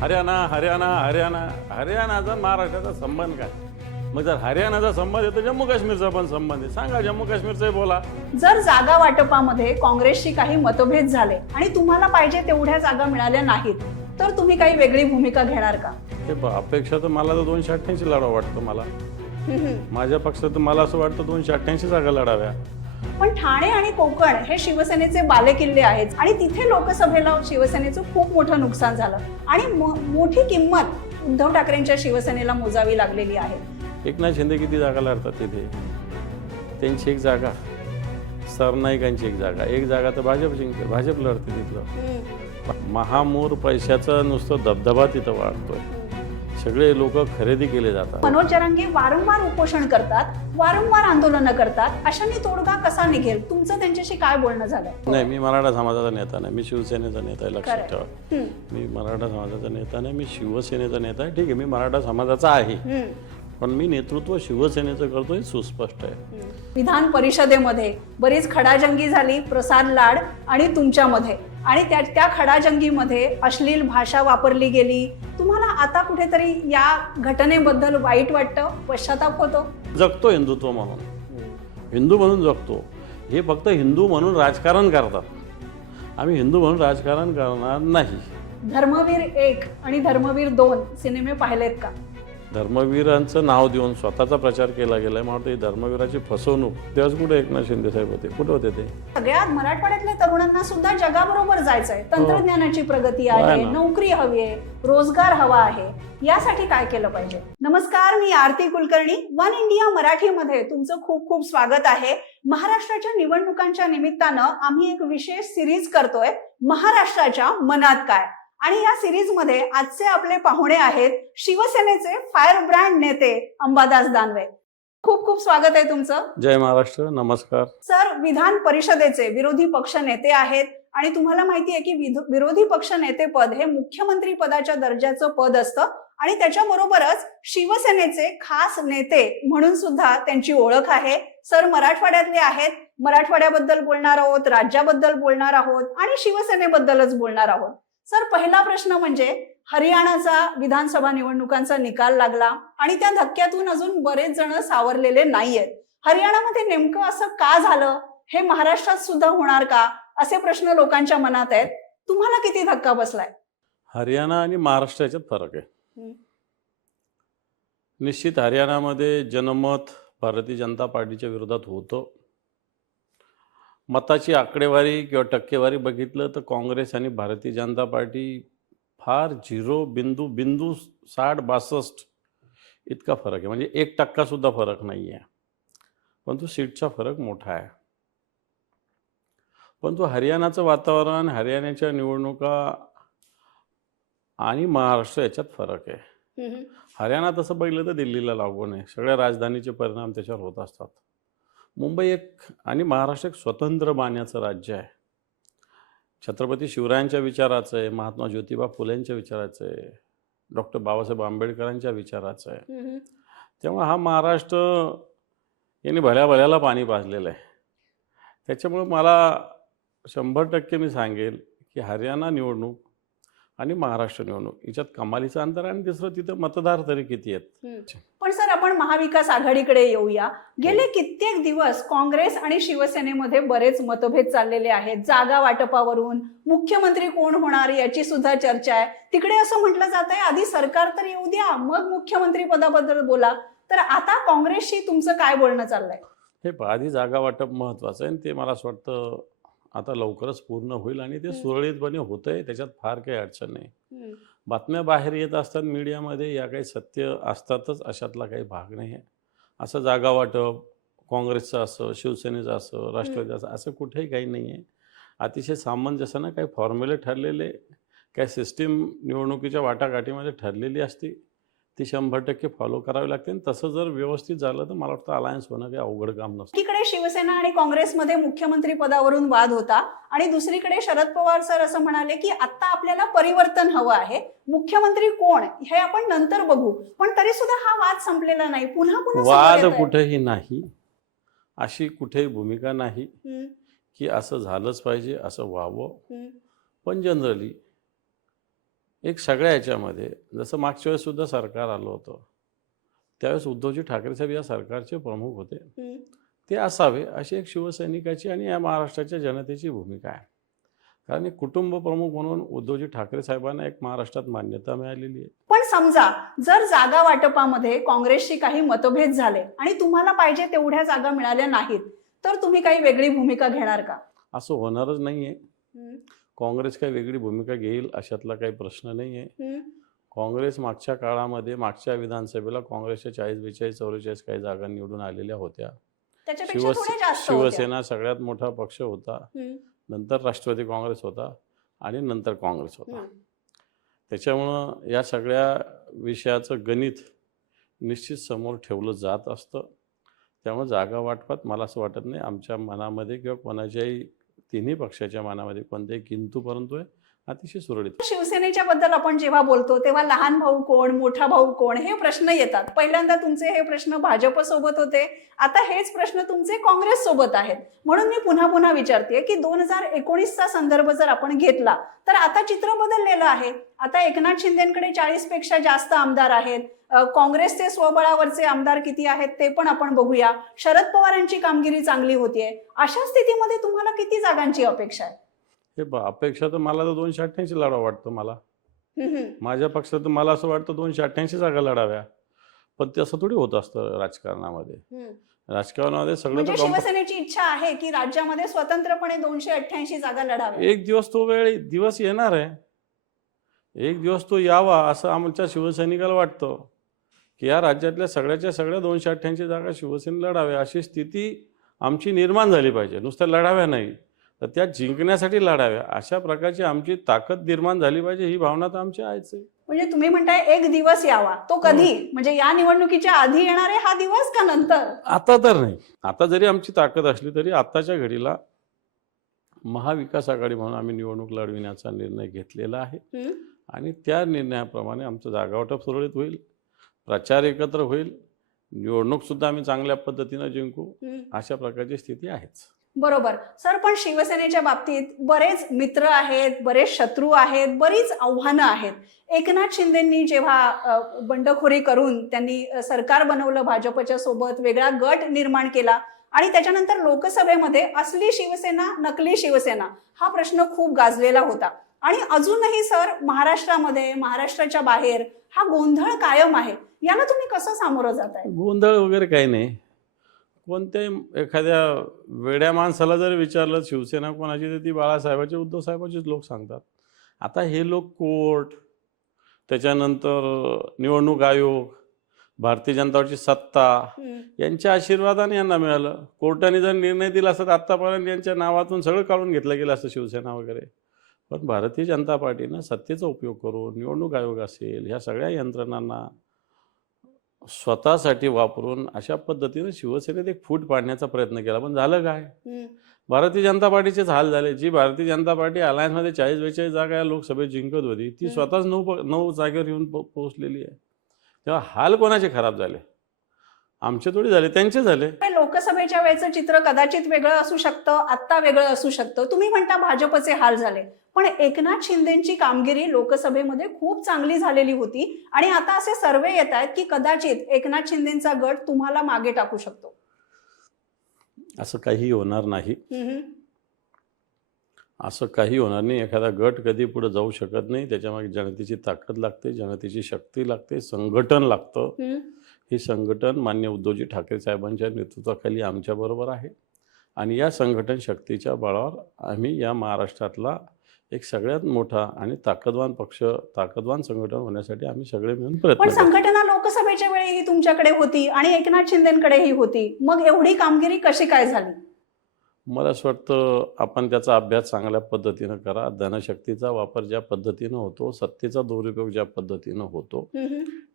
हरियाणा हरियाणा हरियाणा हरियाणाचा महाराष्ट्राचा संबंध काय? मग जर हरियाणाचा संबंध आहे तर जम्मू काश्मीरचा पण संबंध आहे. सांगा जम्मू काश्मीरचंही बोला. जर जागा वाटपामध्ये काँग्रेसशी काही मतभेद झाले आणि तुम्हाला पाहिजे तेवढ्या जागा मिळाल्या नाहीत तर तुम्ही काही वेगळी भूमिका घेणार का? ते अपेक्षा तर मला तर 288 लढावं वाटतं. मला माझ्या पक्षात तर मला असं वाटतं 288 जागा लढाव्या. पण ठाणे आणि कोकण हे शिवसेनेचे बालेकिल्ले आहेत आणि तिथे लोकसभेला शिवसेनेचं खूप मोठं नुकसान झालं आणि मोठी किंमत उद्धव ठाकरेंच्या शिवसेनेला मोजावी लागलेली आहे. एकनाथ शिंदे किती जागा लढतात तिथे? त्यांची एक जागा, सरनाईकांची एक जागा तर भाजप लढते तिथलं. महामूर पैशाचं नुसतं धबधबा तिथं वाढतोय. सगळे लोक खरेदी केले जातात. मनोज जरांगे वारंवार उपोषण करतात, वारंवार आंदोलनं करतात. अशाने तोडगा कसा निघेल? तुमचं त्यांच्याशी काय बोलणं झालं? नाही, मी मराठा समाजाचा नेता नाही, मी शिवसेनेचा नेता आहे. लक्षात ठेवा, मी मराठा समाजाचा नेता नाही, मी शिवसेनेचा नेता आहे. ठीक आहे, मी मराठा समाजाचा आहे, पण मी नेतृत्व शिवसेनेचं करतोय, सुस्पष्ट आहे. विधान परिषदेमध्ये बरीच खडाजंगी झाली प्रसाद लाड आणि तुमच्यामध्ये, आणि त्या खडाजंगीमध्ये अश्लील भाषा वापरली गेली. तुम्हाला आता कुठेतरी या घटनेबद्दल वाईट वाटतं, पश्चाताप होतो? जगतो हिंदुत्व म्हणून, हिंदू म्हणून जगतो. हे फक्त हिंदू म्हणून राजकारण करतात. आम्ही हिंदू म्हणून राजकारण करणार नाही. धर्मवीर 1 आणि धर्मवीर 2 सिनेमे पाहिलेत का? धर्मवीरांचं नाव देऊन स्वतःचा प्रचार केला गेलाय. मला वाटतं ही धर्मवीराची फसवणूक. तेव्हाच कुठे एकनाथ शिंदे साहेब होते? कुठे होते ते? सगळ्यात मराठवाड्यातल्या तरुणांना सुद्धा जगाबरोबर जायचंय. तंत्रज्ञानाची प्रगती आहे, नोकरी हवी आहे, रोजगार हवा आहे. यासाठी काय केलं पाहिजे? नमस्कार, मी आरती कुलकर्णी. वन इंडिया मराठीमध्ये तुमचं खूप खूप स्वागत आहे. महाराष्ट्राच्या निवडणुकांच्या निमित्तानं आम्ही एक विशेष सिरीज करतोय, महाराष्ट्राच्या मनात काय. आणि या सिरीज मध्ये आजचे आपले पाहुणे आहेत शिवसेनेचे फायर ब्रँड नेते अंबादास दानवे. खूप खूप स्वागत आहे तुमचं. जय महाराष्ट्र, नमस्कार. सर, विधान परिषदेचे विरोधी पक्ष नेते आहेत आणि तुम्हाला माहिती आहे की विरोधी पक्ष नेते पद हे मुख्यमंत्री पदाच्या दर्जाचं पद असतं आणि त्याच्याबरोबरच शिवसेनेचे खास नेते म्हणून सुद्धा त्यांची ओळख आहे. सर मराठवाड्यातले आहेत, मराठवाड्याबद्दल बोलणार आहोत, राज्याबद्दल बोलणार आहोत आणि शिवसेनेबद्दलच बोलणार आहोत. सर, पहिला प्रश्न म्हणजे हरियाणाचा विधानसभा निवडणुकांचा निकाल लागला आणि त्या धक्क्यातून अजून बरेच जण सावरलेले नाहीयेत. हरियाणामध्ये नेमकं असं का झालं? हे महाराष्ट्रात सुद्धा होणार का? असे प्रश्न लोकांच्या मनात आहेत. तुम्हाला किती धक्का बसलाय? हरियाणा आणि महाराष्ट्र याच्यात फरक आहे. निश्चित हरियाणामध्ये जनमत भारतीय जनता पार्टीच्या विरोधात होतं. मताची आकडेवारी किंवा टक्केवारी बघितलं तर काँग्रेस आणि भारतीय जनता पार्टी फार 0.60-62 इतका फरक आहे. म्हणजे 1% सुद्धा फरक नाही आहे, परंतु सीटचा फरक मोठा आहे. परंतु हरियाणाचं वातावरण, हरियाणाच्या निवडणुका आणि महाराष्ट्र याच्यात फरक आहे. हरियाणा तसं बघितलं तर दिल्लीला लागून आहे. सगळ्या राजधानीचे परिणाम त्याच्यावर होत असतात. मुंबई आणि महाराष्ट्र एक स्वतंत्र मानण्याचं राज्य आहे. छत्रपती शिवरायांच्या विचाराचं आहे, महात्मा ज्योतिबा फुलेंच्या विचाराचं आहे, डॉक्टर बाबासाहेब आंबेडकरांच्या विचाराचं आहे. त्यामुळे हा महाराष्ट्र यांनी भल्याला पाणी पाजलेलं आहे. त्याच्यामुळे मला 100% मी सांगेल की हरियाणा निवडणूक आणि महाराष्ट्र निवडणूक याच्यात कमालीचं अंतर आहे. आणि तिसरं, तिथं मतदार तरी किती आहेत. पण सर, आपण महाविकास आघाडीकडे येऊया. गेले कित्येक दिवस काँग्रेस आणि शिवसेनेमध्ये बरेच मतभेद चाललेले आहेत. जागा वाटपावरून मुख्यमंत्री कोण होणार याची सुद्धा चर्चा आहे. तिकडे असं म्हटलं जात आहे आधी सरकार तर येऊ द्या, मग मुख्यमंत्री पदाबद्दल बोला. तर आता काँग्रेसशी तुमचं काय बोलणं चाललंय? हे आधी जागा वाटप महत्वाचं आहे आणि ते मला असं वाटतं आता लवकरच पूर्ण होईल आणि ते सुरळीतपणे होतंय. त्याच्यात फार काही अडचण नाही. बातम्या बाहेर येत असतात मीडियामध्ये, या काही सत्य असतातच, अशातला काही भाग नाही आहे. असं जागा वाटप काँग्रेसचं असं, शिवसेनेचं असं, राष्ट्रवादीचं असं कुठेही काही नाही आहे. अतिशय सामंजस्यानं काही फॉर्म्युले ठरलेले, काही सिस्टीम निवडणुकीच्या वाटाघाटीमध्ये ठरलेली असते, ती 100% फॉलो करावी लागते. आणि तसं जर व्यवस्थित झालं तर मला वाटतं अलायन्स होणं काही अवघड काम नसतं. एकीकडे शिवसेना आणि काँग्रेसमध्ये मुख्यमंत्री पदावरून वाद होता आणि दुसरीकडे शरद पवार सर असं म्हणाले की आता आपल्याला परिवर्तन हवं आहे, मुख्यमंत्री कोण हे आपण नंतर बघू. पण तरी सुद्धा हा वाद संपलेला नाही. पुन्हा वाद कुठेही नाही, अशी कुठेही भूमिका नाही की असं झालंच पाहिजे, असं व्हावं. पण जनरली एक सगळ्या ह्याच्यामध्ये जसं मागच्या वेळेस सुद्धा सरकार आलं होतं, त्यावेळेस उद्धवजी ठाकरे साहेब या सरकारचे प्रमुख होते. ते असावे अशी एक शिवसैनिकाची आणि या महाराष्ट्राच्या जनतेची भूमिका आहे. कारण एक कुटुंब प्रमुख म्हणून उद्धवजी ठाकरे साहेबांना एक महाराष्ट्रात मान्यता मिळालेली आहे. पण समजा जर जागा वाटपामध्ये काँग्रेसशी काही मतभेद झाले आणि तुम्हाला पाहिजे तेवढ्या जागा मिळाल्या नाहीत, तर तुम्ही काही वेगळी भूमिका घेणार का? असं होणारच नाहीये. काँग्रेस काही वेगळी भूमिका घेईल अशातला काही प्रश्न नाहीये. काँग्रेस मागच्या काळामध्ये मागच्या विधानसभेला काँग्रेसच्या 40-42-44 काही जागा निवडून आलेल्या होत्या. त्याच्यापेक्षा थोड्या जास्त होत्या. शिवसेना सगळ्यात मोठा पक्ष होता, नंतर राष्ट्रवादी काँग्रेस होता आणि नंतर काँग्रेस होता. त्याच्यामुळं या सगळ्या विषयाचं गणित निश्चित समोर ठेवलं जात असतं. त्यामुळे जागा वाटपात मला असं वाटत नाही आमच्या मनामध्ये किंवा कोणाच्याही तिन्ही पक्षाच्या मनामध्ये कोणत्याही किंतु परंतु आहे, अतिशय सुरळीत. शिवसेनेच्या बद्दल आपण जेव्हा बोलतो तेव्हा लहान भाऊ कोण, मोठा भाऊ कोण हे प्रश्न येतात. पहिल्यांदा तुमचे हे प्रश्न भाजप सोबत होते, आता हेच प्रश्न तुमचे काँग्रेस सोबत आहेत. म्हणून मी पुन्हा पुन्हा विचारते की 2019चा संदर्भ जर आपण घेतला तर आता चित्र बदललेलं आहे. आता एकनाथ शिंदेकडे 40 पेक्षा जास्त आमदार आहेत. काँग्रेसचे स्वबळावरचे आमदार किती आहेत ते पण आपण बघूया. शरद पवारांची कामगिरी चांगली होतीये. अशा स्थितीमध्ये तुम्हाला किती जागांची अपेक्षा आहे? हे अपेक्षा तर मला तर 288 लढावं वाटतं. मला माझ्या पक्षात तर मला असं वाटतं 288 जागा लढाव्या. पण ते असं थोडी होत असतं राजकारणामध्ये. राजकारणामध्ये सगळं म्हणजे शिवसेनेची इच्छा आहे की राज्यामध्ये स्वतंत्रपणे 288 जागा लढाव्या. एक दिवस तो दिवस येणार आहे. एक दिवस तो यावा असं आमच्या शिवसैनिकाला वाटतं की या राज्यातल्या सगळ्याच्या सगळ्या 288 जागा शिवसेनेला लढाव्या अशी स्थिती आमची निर्माण झाली पाहिजे. नुसत्या लढाव्या नाही तर त्या जिंकण्यासाठी लढाव्या अशा प्रकारची आमची ताकद निर्माण झाली पाहिजे. ही भावना तर आमची आहेच आहे. म्हणजे तुम्ही म्हणताय एक दिवस यावा, तो कधी? म्हणजे या निवडणुकीच्या आधी येणार आहे हा दिवस का नंतर? आता तर नाही. आता जरी आमची ताकद असली तरी आताच्या घडीला महाविकास आघाडी म्हणून आम्ही निवडणूक लढविण्याचा निर्णय घेतलेला आहे आणि त्या निर्णयाप्रमाणे आमचं जागावाटप सुरळीत होईल, प्रचार एकत्र होईल, निवडणूक सुद्धा आम्ही चांगल्या पद्धतीनं जिंकू अशा प्रकारची स्थिती आहेच. बरोबर सर. पण शिवसेनेच्या बाबतीत बरेच मित्र आहेत, बरेच शत्रू आहेत, बरीच आव्हानं आहेत. एकनाथ शिंदेंनी जेव्हा बंडखोरी करून त्यांनी सरकार बनवलं भाजपच्या सोबत, वेगळा गट निर्माण केला आणि त्याच्यानंतर लोकसभेमध्ये असली शिवसेना नकली शिवसेना हा प्रश्न खूप गाजलेला होता. आणि अजूनही सर महाराष्ट्रामध्ये, महाराष्ट्राच्या बाहेर हा गोंधळ कायम आहे. याला तुम्ही कसं सामोरं जाताय? गोंधळ वगैरे काही नाही. कोणत्याही एखाद्या वेड्या माणसाला जर विचारलं शिवसेना कोणाची तर ती बाळासाहेबांची, उद्धव साहेबांचीच लोक सांगतात. आता हे लोक कोर्ट, त्याच्यानंतर निवडणूक आयोग, भारतीय जनता पार्टीची सत्ता यांच्या आशीर्वादाने यांना मिळालं. कोर्टाने जर निर्णय दिला असता आत्तापर्यंत यांच्या नावातून सगळं काढून घेतलं गेलं असतं शिवसेना वगैरे. पण भारतीय जनता पार्टीनं सत्तेचा उपयोग करून निवडणूक आयोग असेल ह्या सगळ्या यंत्रणांना स्वतःसाठी वापरून अशा पद्धतीने शिवसेनेत एक फूट पाडण्याचा प्रयत्न केला. पण झालं काय? भारतीय जनता पार्टीचेच हाल झाले. जी भारतीय जनता पार्टी अलायन्समध्ये 40-42 जागा या लोकसभेत जिंकत होती ती स्वतःच 9 जागेवर येऊन पोहोचलेली आहे. तेव्हा हाल कोणाचे खराब झाले? आमचे थोडी झाले, त्यांचे झाले. लोकसभेच्या वेळेचं चित्र कदाचित वेगळं असू शकतं, आत्ता वेगळं असू शकतं. तुम्ही म्हणता भाजपचे हाल झाले, पण एकनाथ शिंदेची कामगिरी लोकसभेमध्ये खूप चांगली झालेली होती आणि आता असे सर्वे येत आहेत की कदाचित एकनाथ शिंदेचा गट तुम्हाला मागे टाकू शकतो. असं काही होणार नाही. असं काही होणार नाही. एखादा गट कधी पुढे जाऊ शकत नाही. त्याच्यामागे जनतेची ताकद लागते, जनतेची शक्ती लागते, संघटन लागतं. हे संघटन माननीय उद्धवजी ठाकरे साहेबांच्या नेतृत्वाखाली आमच्याबरोबर आहे आणि या संघटन शक्तीच्या बळावर आम्ही या महाराष्ट्रातला एक सगळ्यात मोठा आणि ताकदवान पक्ष, ताकदवान संघटन होण्यासाठी आम्ही सगळे मिळून प्रयत्न पण करतो. संघटना लोकसभेच्या वेळेही तुमच्याकडे होती आणि एकनाथ शिंदेकडेही होती. मग एवढी कामगिरी कशी काय झाली? मला असं वाटतं आपण त्याचा अभ्यास चांगल्या पद्धतीनं करा. धनशक्तीचा वापर ज्या पद्धतीनं होतो, सत्तेचा दुरुपयोग ज्या पद्धतीनं होतो,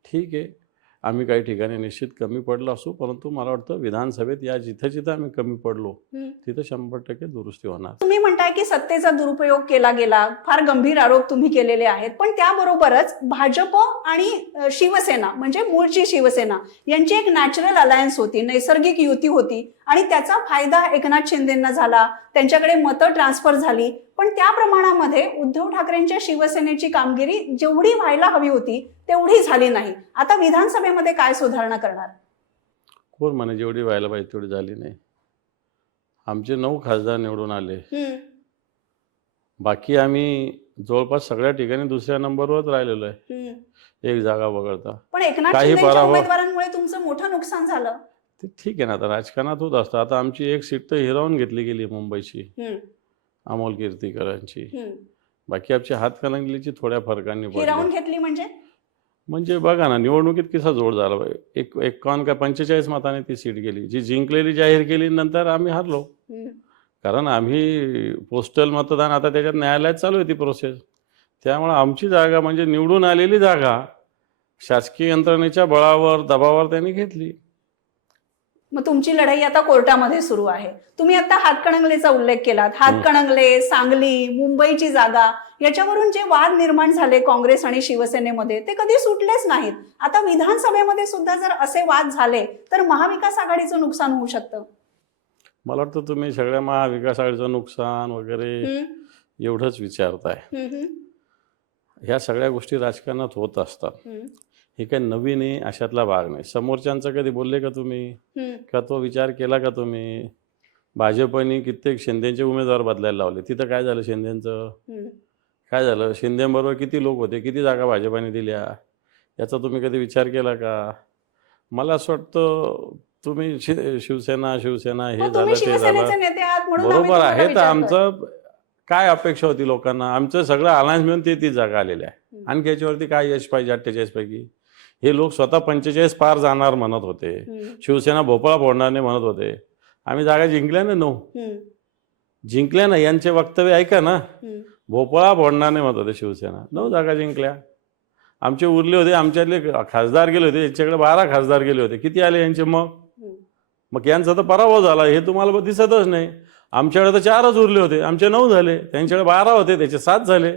ठीक आहे आम्ही काही ठिकाणी निश्चित कमी पडलो असू, परंतु मला वाटतं विधानसभेत या जिथं जिथं आम्ही कमी पडलो तिथं 100% दुरुस्ती होणार. तुम्ही म्हणताय की सत्तेचा दुरुपयोग केला गेला, फार गंभीर आरोप तुम्ही केलेले आहेत. पण त्याबरोबरच भाजप आणि शिवसेना म्हणजे मूळची शिवसेना यांची एक नॅचरल अलायन्स होती, नैसर्गिक युती होती आणि त्याचा फायदा एकनाथ शिंदेंना झाला. त्यांच्याकडे मतं ट्रान्सफर झाली, पण त्या प्रमाणामध्ये उद्धव ठाकरेंच्या शिवसेनेची कामगिरी जेवढी व्हायला हवी होती तेवढी झाली नाही. आता विधानसभेमध्ये काय सुधारणा करणार? कोण म्हणे जेवढी व्हायला पाहिजे तेवढी झाली नाही? आमचे 9 खासदार निवडून आले. बाकी आम्ही जवळपास सगळ्या ठिकाणी दुसऱ्या नंबरवरच राहिलेलो आहे, एक जागा वगळता. पण एकनाथ काही शिंदेच्या पराभव- उमेदवारांमुळे तुमचं मोठं नुकसान झालं. ते ठीक आहे ना, आता राजकारणात होत असतं. आता आमची एक सीट तर हिरावून घेतली गेली मुंबईची, अमोल कीर्तीकरांची. बाकी आमची हातकणंगलेची थोड्या फरकांनी हिरावून पडली. घेतली म्हणजे म्हणजे बघा ना, निवडणुकीत कसा जोड झाला पाहिजे. 51 का 45 मताने ती सीट गेली, जी जिंकलेली जाहीर केली, नंतर आम्ही हारलो. कारण आम्ही पोस्टल मतदान, आता त्याच्यात न्यायालयात चालू आहे ती प्रोसेस. त्यामुळे आमची जागा म्हणजे निवडून आलेली जागा शासकीय यंत्रणेच्या बळावर, दबावावर त्यांनी घेतली. मग तुमची लढाई आता कोर्टामध्ये सुरू आहे. तुम्ही आता हातकणंगलेचा उल्लेख केलात. हातकणंगले, सांगली, मुंबईची जागा याच्यावरून जे वाद निर्माण झाले काँग्रेस आणि शिवसेनेमध्ये ते कधी सुटलेच नाहीत. आता विधानसभेमध्ये सुद्धा जर असे वाद झाले तर महाविकास आघाडीचं नुकसान होऊ शकतं. मला वाटतं तुम्ही सगळ्या महाविकास आघाडीचं नुकसान वगैरे एवढंच विचारताय. ह्या सगळ्या गोष्टी राजकारणात होत असतात. हे काही नवीन आहे अशातला भाग नाही. समोरच्यांचं कधी बोलले का तुम्ही? का तो विचार केला का तुम्ही? भाजपने कित्येक शिंदेचे उमेदवार बदलायला लावले. तिथं काय झालं? शिंदेचं काय झालं? शिंदेबरोबर किती लोक होते, किती जागा भाजपाने दिल्या, याचा तुम्ही कधी विचार केला का? मला असं वाटतं तुम्ही शिवसेना हे झालं ते झालं, बरोबर आहे. तर आमचं काय अपेक्षा होती लोकांना? आमचं सगळं अलायन्स मिळून 33 जागा आलेल्या आहे. आणखी याच्यावरती काय यश पाहिजे? 48 पैकी हे लोक स्वतः 45 पार जाणार म्हणत होते. शिवसेना भोपळा फोडणार नाही म्हणत होते. आम्ही जागा जिंकल्या ना, 9 जिंकल्या ना. यांचे वक्तव्य ऐका ना, भोपळा फोडणार नाही म्हणत होते शिवसेना, 9 जागा जिंकल्या. आमचे उरले होते, आमच्यातले खासदार गेले होते, यांच्याकडे 12 खासदार गेले होते. किती आले यांचे? मग यांचा तर पराभव झाला, हे तुम्हाला दिसतच नाही. आमच्याकडे तर 4च उरले होते, आमचे 9 झाले. त्यांच्याकडे 12 होते, त्याचे 7 झाले.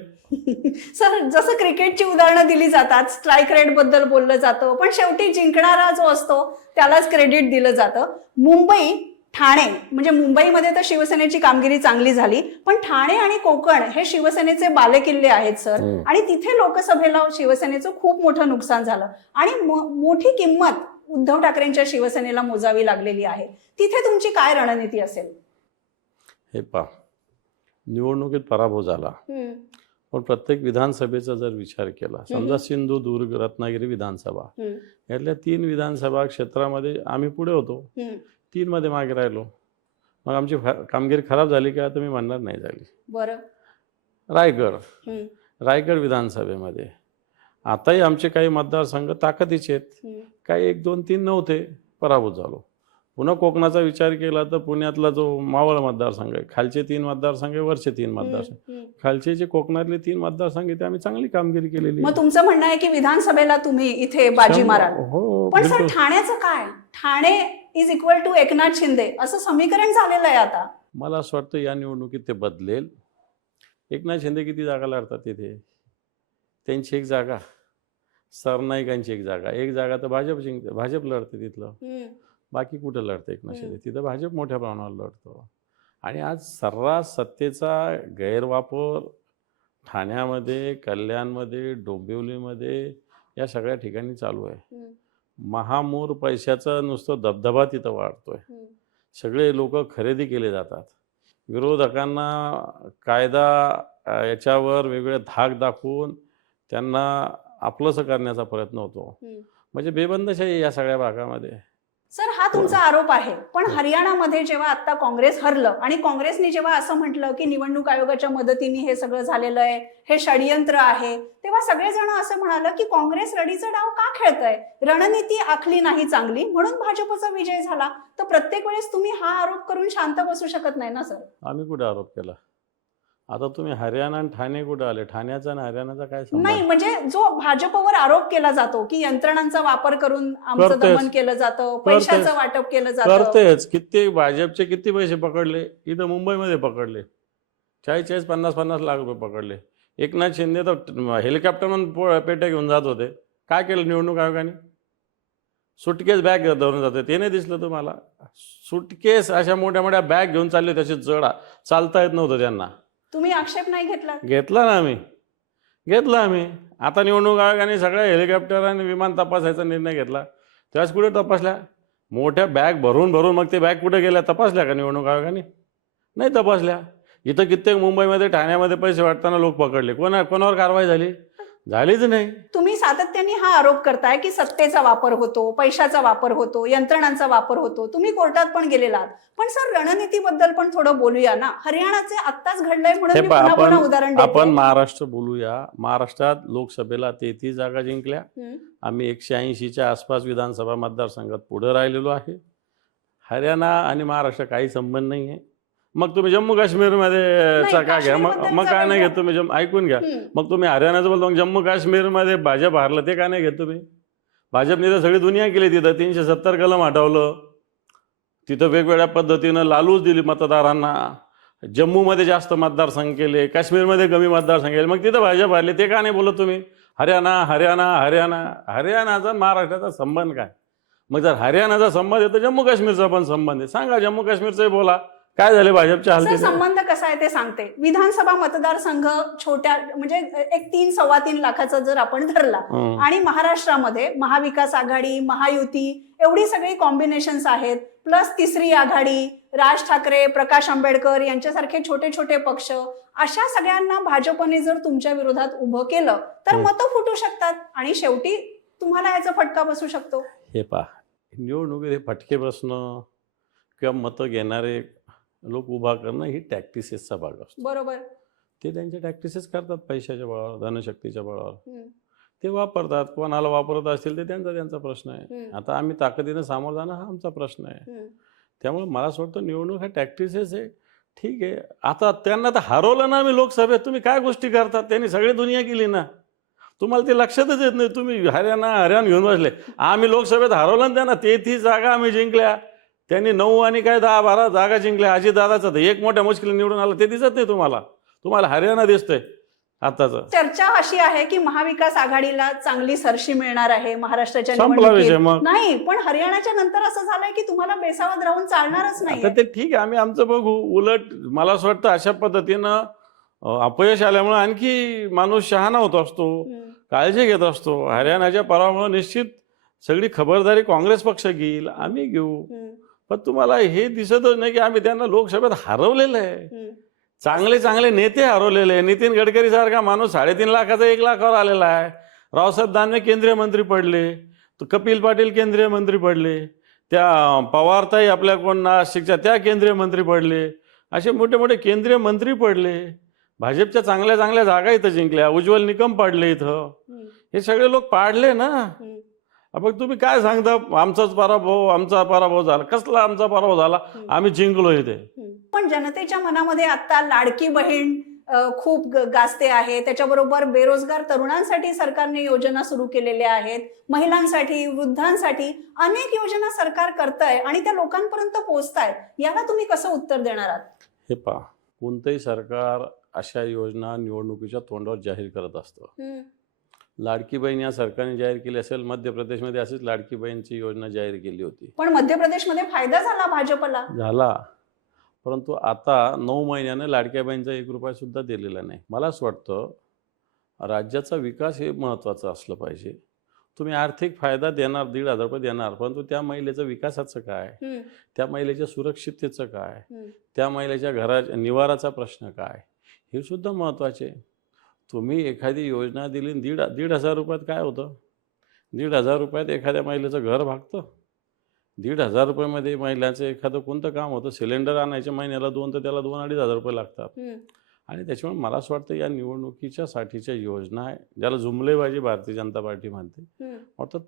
सर, जसं क्रिकेटची उदाहरणं दिली जातात, स्ट्राईक रेट बद्दल बोललं जातं, पण शेवटी जिंकणारा जो असतो त्यालाच क्रेडिट दिलं जातं. मुंबई, ठाणे, म्हणजे मुंबईमध्ये तर शिवसेनेची कामगिरी चांगली झाली, पण ठाणे आणि कोकण हे शिवसेनेचे बालेकिल्ले आहेत सर. आणि तिथे लोकसभेला शिवसेनेचं खूप मोठं नुकसान झालं आणि मोठी किंमत उद्धव ठाकरेंच्या शिवसेनेला मोजावी लागलेली आहे. तिथे तुमची काय रणनीती असेल? हे पहा, निवडणुकीत पराभव झाला, पण प्रत्येक विधानसभेचा जर विचार केला, समजा सिंधुदुर्ग, रत्नागिरी विधानसभा, यातल्या 3 विधानसभा क्षेत्रामध्ये आम्ही पुढे होतो, 3 मध्ये मागे राहिलो. मग आमची कामगिरी खराब झाली का? तुम्ही म्हणणार नाही झाली. बरं. रायगड विधानसभेमध्ये आताही आमचे काही मतदारसंघ ताकदीचे आहेत, काही 1, 2, 3 नव्हते, पराभूत झालो. पुन्हा कोकणाचा विचार केला तर पुण्यातला जो मावळ मतदारसंघ आहे, खालचे 3 मतदारसंघ, वरचे 3 मतदारसंघ, खालचे जे कोकणातले 3 मतदारसंघ ते आम्ही चांगली कामगिरी केलेली. मग तुमचं म्हणणं आहे की विधानसभेला तुम्ही इथे बाजी माराल? हो. पण सर, ठाण्याचं काय? Thane is equal to Eknath Shinde असं समीकरण झालेलं आहे आता. मला असं वाटतं या निवडणुकीत ते बदलेल. एकनाथ शिंदे किती जागा लढतात तिथे? त्यांची 1 जागा, सरनाईकांची 1 जागा, 1 जागा तर भाजप जिंकते, भाजप लढते तिथलं. बाकी कुठं लढतं एकनाथ शिंदे? तिथं भाजप मोठ्या प्रमाणावर लढतो. आणि आज सर्रास सत्तेचा गैरवापर ठाण्यामध्ये, कल्याणमध्ये, डोंबिवलीमध्ये या सगळ्या ठिकाणी चालू आहे. महामूर पैशाचा नुसतं दबदबा तिथं वाढतोय. सगळे लोक खरेदी केले जातात. विरोधकांना कायदा याच्यावर वेगळे धाक दाखवून त्यांना आपलंसं करण्याचा प्रयत्न होतो. म्हणजे बेबंदशाही या सगळ्या भागामध्ये. सर, हा तुमचा आरोप आहे, पण हरियाणामध्ये जेव्हा आता काँग्रेस हरलं आणि काँग्रेसने जेव्हा असं म्हटलं की निवडणूक आयोगाच्या मदतीने हे सगळं झालेलं आहे, हे षडयंत्र आहे, तेव्हा सगळेजण असं म्हणालं की काँग्रेस रडीचा डाव का खेळतंय, रणनीती आखली नाही चांगली म्हणून भाजपचा विजय झाला. तर प्रत्येक वेळेस तुम्ही हा आरोप करून शांत बसू शकत नाही ना सर? आम्ही कुठे आरोप केला? आता तुम्ही हरियाणा आणि ठाणे कुठे आले? ठाण्याचा आणि हरियाणाचा काय संबंध? नाही, म्हणजे जो भाजपवर आरोप केला जातो की यंत्रणांचा वापर करून आमचं दमन केलं जातं, पैशाचं वाटप केलं जातं. करतेच. किती भाजपचे किती पैसे पकडले? इथं मुंबईमध्ये पकडले, 40-40, 50-50 लाख रुपये पकडले. एकनाथ शिंदे तर हेलिकॉप्टरमधून पेट्या घेऊन जात होते. काय केलं निवडणूक आयोगाने? सुटकेस बॅग धरून जाते, ते नाही दिसलं तुम्हाला? सुटकेस अशा मोठ्या मोठ्या बॅग घेऊन चालले, त्याचे जड चालता येत नव्हतं त्यांना. तुम्ही आक्षेप नाही घेतला? घेतला ना आम्ही, घेतला आम्ही. आता निवडणूक आयोगाने सगळ्या हेलिकॉप्टर आणि विमान तपासायचा निर्णय घेतला, त्यावेळेस कुठे तपासल्या? मोठ्या बॅग भरून भरून मग ते बॅग कुठे गेल्या? तपासल्या का निवडणूक आयोगाने? नाही तपासल्या. इथं कित्येक मुंबईमध्ये, ठाण्यामध्ये पैसे वाटताना लोक पकडले, कोणावर कारवाई झाली? झालीच नाही. तुम्ही सातत्याने हा आरोप करताय की सत्तेचा वापर होतो, पैशाचा वापर होतो, यंत्रणांचा वापर होतो. तुम्ही कोर्टात पण गेलेला आहात. पण सर, रणनीतीबद्दल पण थोडं बोलूया ना. हरियाणाचे आत्ताच घडलंय म्हणून मी पुन्हा पुन्हा उदाहरण आपण देते. महाराष्ट्र बोलूया. महाराष्ट्रात लोकसभेला 33 जागा जिंकल्या. आम्ही 180च्या आसपास विधानसभा मतदारसंघात पुढे राहिलेलो आहे. हरियाणा आणि महाराष्ट्र काही संबंध नाही आहे. मग तुम्ही जम्मू काश्मीरमध्ये का घ्या, मग काय नाही घेत तुम्ही? ऐकून घ्या. मग तुम्ही हरियाणाचं बोलतो, मग जम्मू काश्मीरमध्ये भाजप हारलं, ते का नाही घेत तुम्ही? भाजपने तर सगळी दुनिया केली. तिथं 370 कलम हटवलं, तिथं वेगवेगळ्या पद्धतीनं लालूच दिली मतदारांना. जम्मूमध्ये जास्त मतदारसंघ केले, काश्मीरमध्ये कमी मतदारसंघ केले, मग तिथं भाजप हारले, ते का नाही बोलत तुम्ही? हरियाणा हरियाणा हरियाणा. हरियाणाचा महाराष्ट्राचा संबंध काय? मग जर हरियाणाचा संबंध आहे तर जम्मू काश्मीरचा पण संबंध आहे. सांगा, जम्मू काश्मीरचंही बोला. काय झाले भाजपच्या सर, हालती? संबंध कसा आहे ते सांगते. विधानसभा मतदारसंघ छोट्या, म्हणजे एक 3-3.25 लाखाचा जर आपण धरला, आणि महाराष्ट्रामध्ये महाविकास आघाडी, महायुती, एवढी सगळी कॉम्बिनेशन्स आहेत, प्लस तिसरी आघाडी, राज ठाकरे, प्रकाश आंबेडकर यांच्यासारखे छोटे छोटे पक्ष, अशा सगळ्यांना भाजपने जर तुमच्या विरोधात उभं केलं तर मतं फुटू शकतात आणि शेवटी तुम्हाला याचा फटका बसू शकतो. हे पहा, निवडणुकीत हे फटके बसणं किंवा मतं घेणारे लोक उभा करणं ही टॅक्टिसेसचा भाग असतो. बरोबर. ते त्यांचे टॅक्टिसेस करतात पैशाच्या बळावर, धनशक्तीच्या बळावर. ते वापरतात. कोणाला वापरत असतील ते त्यांचा प्रश्न आहे. आता आम्ही ताकदीनं सामोरं जाणं हा आमचा प्रश्न आहे. त्यामुळे मला असं वाटतं निवडणूक हा टॅक्टिसेस आहे. ठीक आहे, आता त्यांना तर हरवलं ना आम्ही लोकसभेत. तुम्ही काय गोष्टी करतात? त्यांनी सगळी दुनिया केली ना. तुम्हाला ते लक्षातच येत नाही. तुम्ही हरियाणा घेऊन बसले. आम्ही लोकसभेत हरवलं ना त्यांना. 33 जागा आम्ही जिंकल्या. त्यांनी 9 आणि काय 10-12 जागा जिंकल्या. अजितदादाचं तर एक मोठ्या मुश्किल निवडून आलं, ते दिसत नाही तुम्हाला. तुम्हाला हरियाणा दिसतंय आताच. चर्चा अशी आहे की महाविकास आघाडीला चांगली सरशी मिळणार आहे महाराष्ट्राच्या संपला विषय निवडणुकीत. मग. नाही, पण हरियाणाच्या नंतर असं झालंय की तुम्हाला बेसावध राहून चालणारच नाही. आता ते ठीक आहे, आम्ही आमचं बघू. उलट मला असं वाटतं अशा पद्धतीनं अपयश आल्यामुळे आणखी माणूस शहाणा होत असतो, काळजी घेत असतो. हरियाणाच्या पराभवामुळे निश्चित सगळी खबरदारी काँग्रेस पक्ष घेईल, आम्ही घेऊ. पण तुम्हाला हे दिसतच नाही की आम्ही त्यांना लोकसभेत हरवलेलं आहे. चांगले चांगले नेते हरवलेले आहे. नितीन गडकरी सारखा माणूस 3.5 लाखाचा 1 लाखावर आलेला आहे. रावसाहेब दानवे केंद्रीय मंत्री पडले, कपिल पाटील केंद्रीय मंत्री पडले, त्या पवारताई आपल्या कोण नाशिकच्या त्या केंद्रीय मंत्री पडले. असे मोठे मोठे केंद्रीय मंत्री पडले. भाजपच्या चांगल्या चांगल्या जागा इथं जिंकल्या. उज्ज्वल निकम पाडले इथं. हे सगळे लोक पाडले ना. मग तुम्ही काय सांगता? आमचा पराभव झाला. कसला आमचा पराभव झाला? आम्ही जिंकलो इथे. पण जनतेच्या मनामध्ये आता लाडकी बहीण खूप गाजते आहे. त्याच्याबरोबर बेरोजगार तरुणांसाठी सरकारने योजना सुरू केलेल्या आहेत. महिलांसाठी, वृद्धांसाठी अनेक योजना सरकार करतंय आणि त्या लोकांपर्यंत पोहोचतायत. याला तुम्ही कसं उत्तर देणार आहात? हे पहा, कोणतंही सरकार अशा योजना निवडणुकीच्या तोंडावर जाहीर करत असतं. लाडकी बहीण या सरकारने जाहीर केली असेल. मध्य प्रदेशमध्ये अशीच लाडकी बहीणची योजना जाहीर केली होती. पण मध्य प्रदेशमध्ये फायदा झाला भाजपला. झाला, परंतु आता 9 महिन्याने लाडक्या बहीणचा 1 रुपया सुद्धा दिलेला नाही. मला असं वाटतं राज्याचा विकास हे महत्त्वाचं असलं पाहिजे. तुम्ही आर्थिक फायदा देणार, 1,500 रुपये देणार, परंतु त्या महिलेचं विकासाचं काय? त्या महिलेच्या सुरक्षिततेचं काय? त्या महिलेच्या घराच्या निवाराचा प्रश्न काय? हे सुद्धा महत्त्वाचे. तुम्ही एखादी योजना दिली, 1,500 रुपयात काय होतं? 1,500 रुपयात एखाद्या महिलेचं घर भागतं. 1,500 रुपयामध्ये महिलांचं एखादं कोणतं काम होतं? सिलेंडर आणायचे महिन्याला 2, तर त्याला 2-2,500 रुपये लागतात. आणि त्याच्यामुळे मला असं वाटतं या निवडणुकीच्या साठीच्या योजना आहे, ज्याला जुमलेबाजी भारतीय जनता पार्टी म्हणते, अर्थात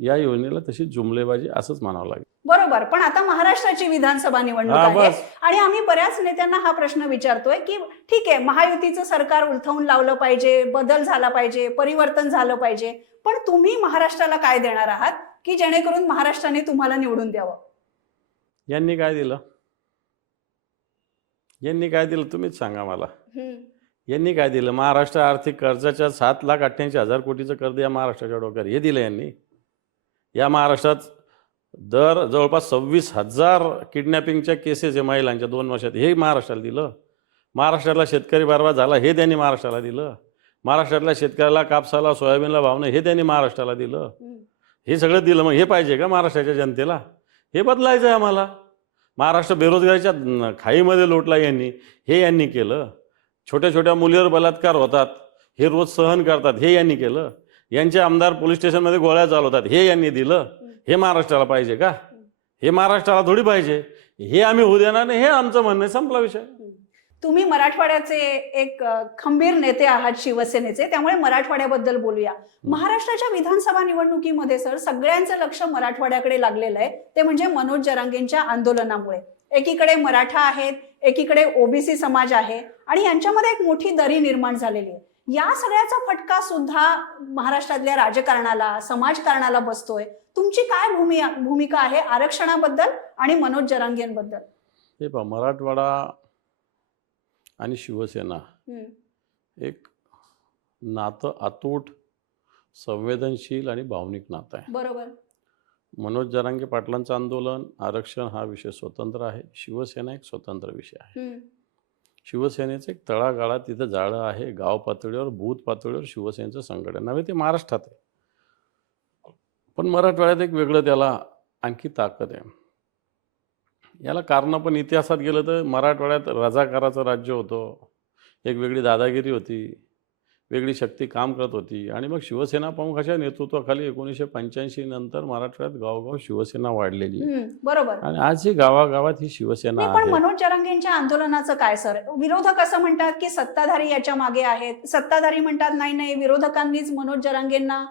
या योजनेला तशी जुमलेबाजी असंच म्हणावं लागेल. बरोबर. पण आता महाराष्ट्राची विधानसभा निवडणूक आहे आणि आम्ही बऱ्याच नेत्यांना हा प्रश्न विचारतोय की ठीक आहे, महायुतीचं सरकार उलथवून लावलं पाहिजे, बदल झाला पाहिजे, परिवर्तन झालं पाहिजे, पण तुम्ही महाराष्ट्राला काय देणार आहात की जेणेकरून महाराष्ट्राने तुम्हाला निवडून द्यावं? यांनी काय दिलं? तुम्हीच सांगा मला. यांनी काय दिलं? महाराष्ट्र आर्थिक कर्जाच्या 7,88,000 कोटीचं कर्ज या महाराष्ट्राच्या डोक्यावर हे दिलं यांनी. या महाराष्ट्रात दर जवळपास 26,000 किडनॅपिंगच्या केसेस आहे महिलांच्या 2 वर्षात, हे महाराष्ट्राला दिलं. महाराष्ट्रातला शेतकरी बरबाद झाला हे त्यांनी महाराष्ट्राला दिलं. महाराष्ट्रातल्या शेतकऱ्याला कापसाला सोयाबीनला भाव नाही हे त्यांनी महाराष्ट्राला दिलं. हे सगळं दिलं. मग हे पाहिजे का महाराष्ट्राच्या जनतेला? हे बदलायचं आहे आम्हाला. महाराष्ट्र बेरोजगारीच्या खाईमध्ये लोटला यांनी, हे यांनी केलं. छोट्या छोट्या मुलीवर बलात्कार होतात, हे रोज सहन करतात, हे यांनी केलं. यांचे आमदार पोलीस स्टेशनमध्ये गोळ्या चालवतात, हे यांनी दिलं. हे महाराष्ट्राला पाहिजे का? हे महाराष्ट्राला थोडी पाहिजे. हे आम्ही होऊ देणार नाही, हे आमचं म्हणणं आहे. संपला विषय. तुम्ही मराठवाड्याचे एक खंबीर नेते आहात शिवसेनेचे, त्यामुळे मराठवाड्याबद्दल बोलूया. महाराष्ट्राच्या विधानसभा निवडणुकीमध्ये सर सगळ्यांचं लक्ष मराठवाड्याकडे लागलेलं आहे, ते म्हणजे मनोज जरांगेंच्या आंदोलनामुळे. एकीकडे मराठा आहेत, एकीकडे ओबीसी समाज आहे आणि यांच्यामध्ये एक मोठी दरी निर्माण झालेली आहे. या सगळ्याचा फटका सुद्धा महाराष्ट्रातल्या राजकारणाला, समाजकारणाला बसतोय. तुमची काय भूमिका आहे आरक्षणाबद्दल आणि मनोज जरांगेंबद्दल? हे पहा, मराठवाडा आणि शिवसेना एक नातं अतूट, संवेदनशील आणि भावनिक नातं आहे. बरोबर. मनोज जरांगे पाटलांचं आंदोलन, आरक्षण हा विषय स्वतंत्र आहे. शिवसेना एक स्वतंत्र विषय आहे. शिवसेनेचं एक तळागाळात तिथं जाळं आहे. गाव पातळीवर, बूथ पातळीवर शिवसेनेचं संघटन आहे, ते महाराष्ट्रात आहे. पण मराठवाड्यात एक वेगळं त्याला आणखी ताकद आहे. याला कारणं पण इतिहासात गेलं तर मराठवाड्यात रजाकाराचं राज्य होतं, एक वेगळी दादागिरी होती, वेगळी शक्ती काम करत होती. आणि मग शिवसेना प्रमुखाच्या नेतृत्वाखाली 1985 नंतर मराठवाड्यात गावोगाव शिवसेना वाढलेली. बरोबर. आणि आज ही गावागावात ही शिवसेना पण आहे. मनोज जरांगेंच्या आंदोलनाचं काय सर? विरोधक असं म्हणतात की सत्ताधारी याच्या मागे आहेत, सत्ताधारी म्हणतात नाही नाही विरोधकांनीच मनोज जरांगेंना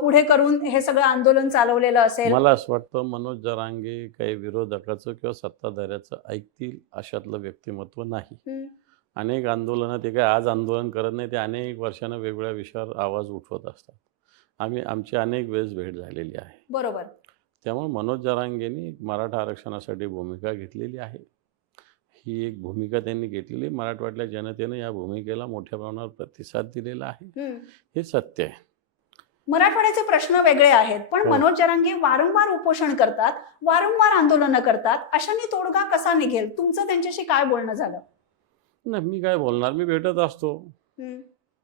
पुढे करून हे सगळं आंदोलन चालवलेलं असेल. मला असं वाटतं मनोज जरांगे काही विरोधकाचं किंवा सत्ताधाऱ्याचं ऐकतील अशातलं व्यक्तिमत्व नाही. अनेक आंदोलनं ते काय आज आंदोलन करत नाही, ते अनेक वर्षांना वेगवेगळ्या विषयावर आवाज उठवत असतात. आमची अनेक वेळेस भेट झालेली आहे. बरोबर. त्यामुळे मनोज जरांगेंनी मराठा आरक्षणासाठी भूमिका घेतलेली आहे. ही एक भूमिका त्यांनी घेतलेली. मराठवाड्यातल्या जनतेनं या भूमिकेला मोठ्या प्रमाणावर प्रतिसाद दिलेला आहे, हे सत्य आहे. मराठवाड्याचे प्रश्न वेगळे आहेत, पण मनोज जरांगे वारंवार उपोषण करतात, वारंवार आंदोलनं करतात. अशाने तोडगा कसा निघेल? तुमचं त्यांच्याशी काय बोलणं झालं? नाही, मी काय बोलणार, मी भेटत असतो.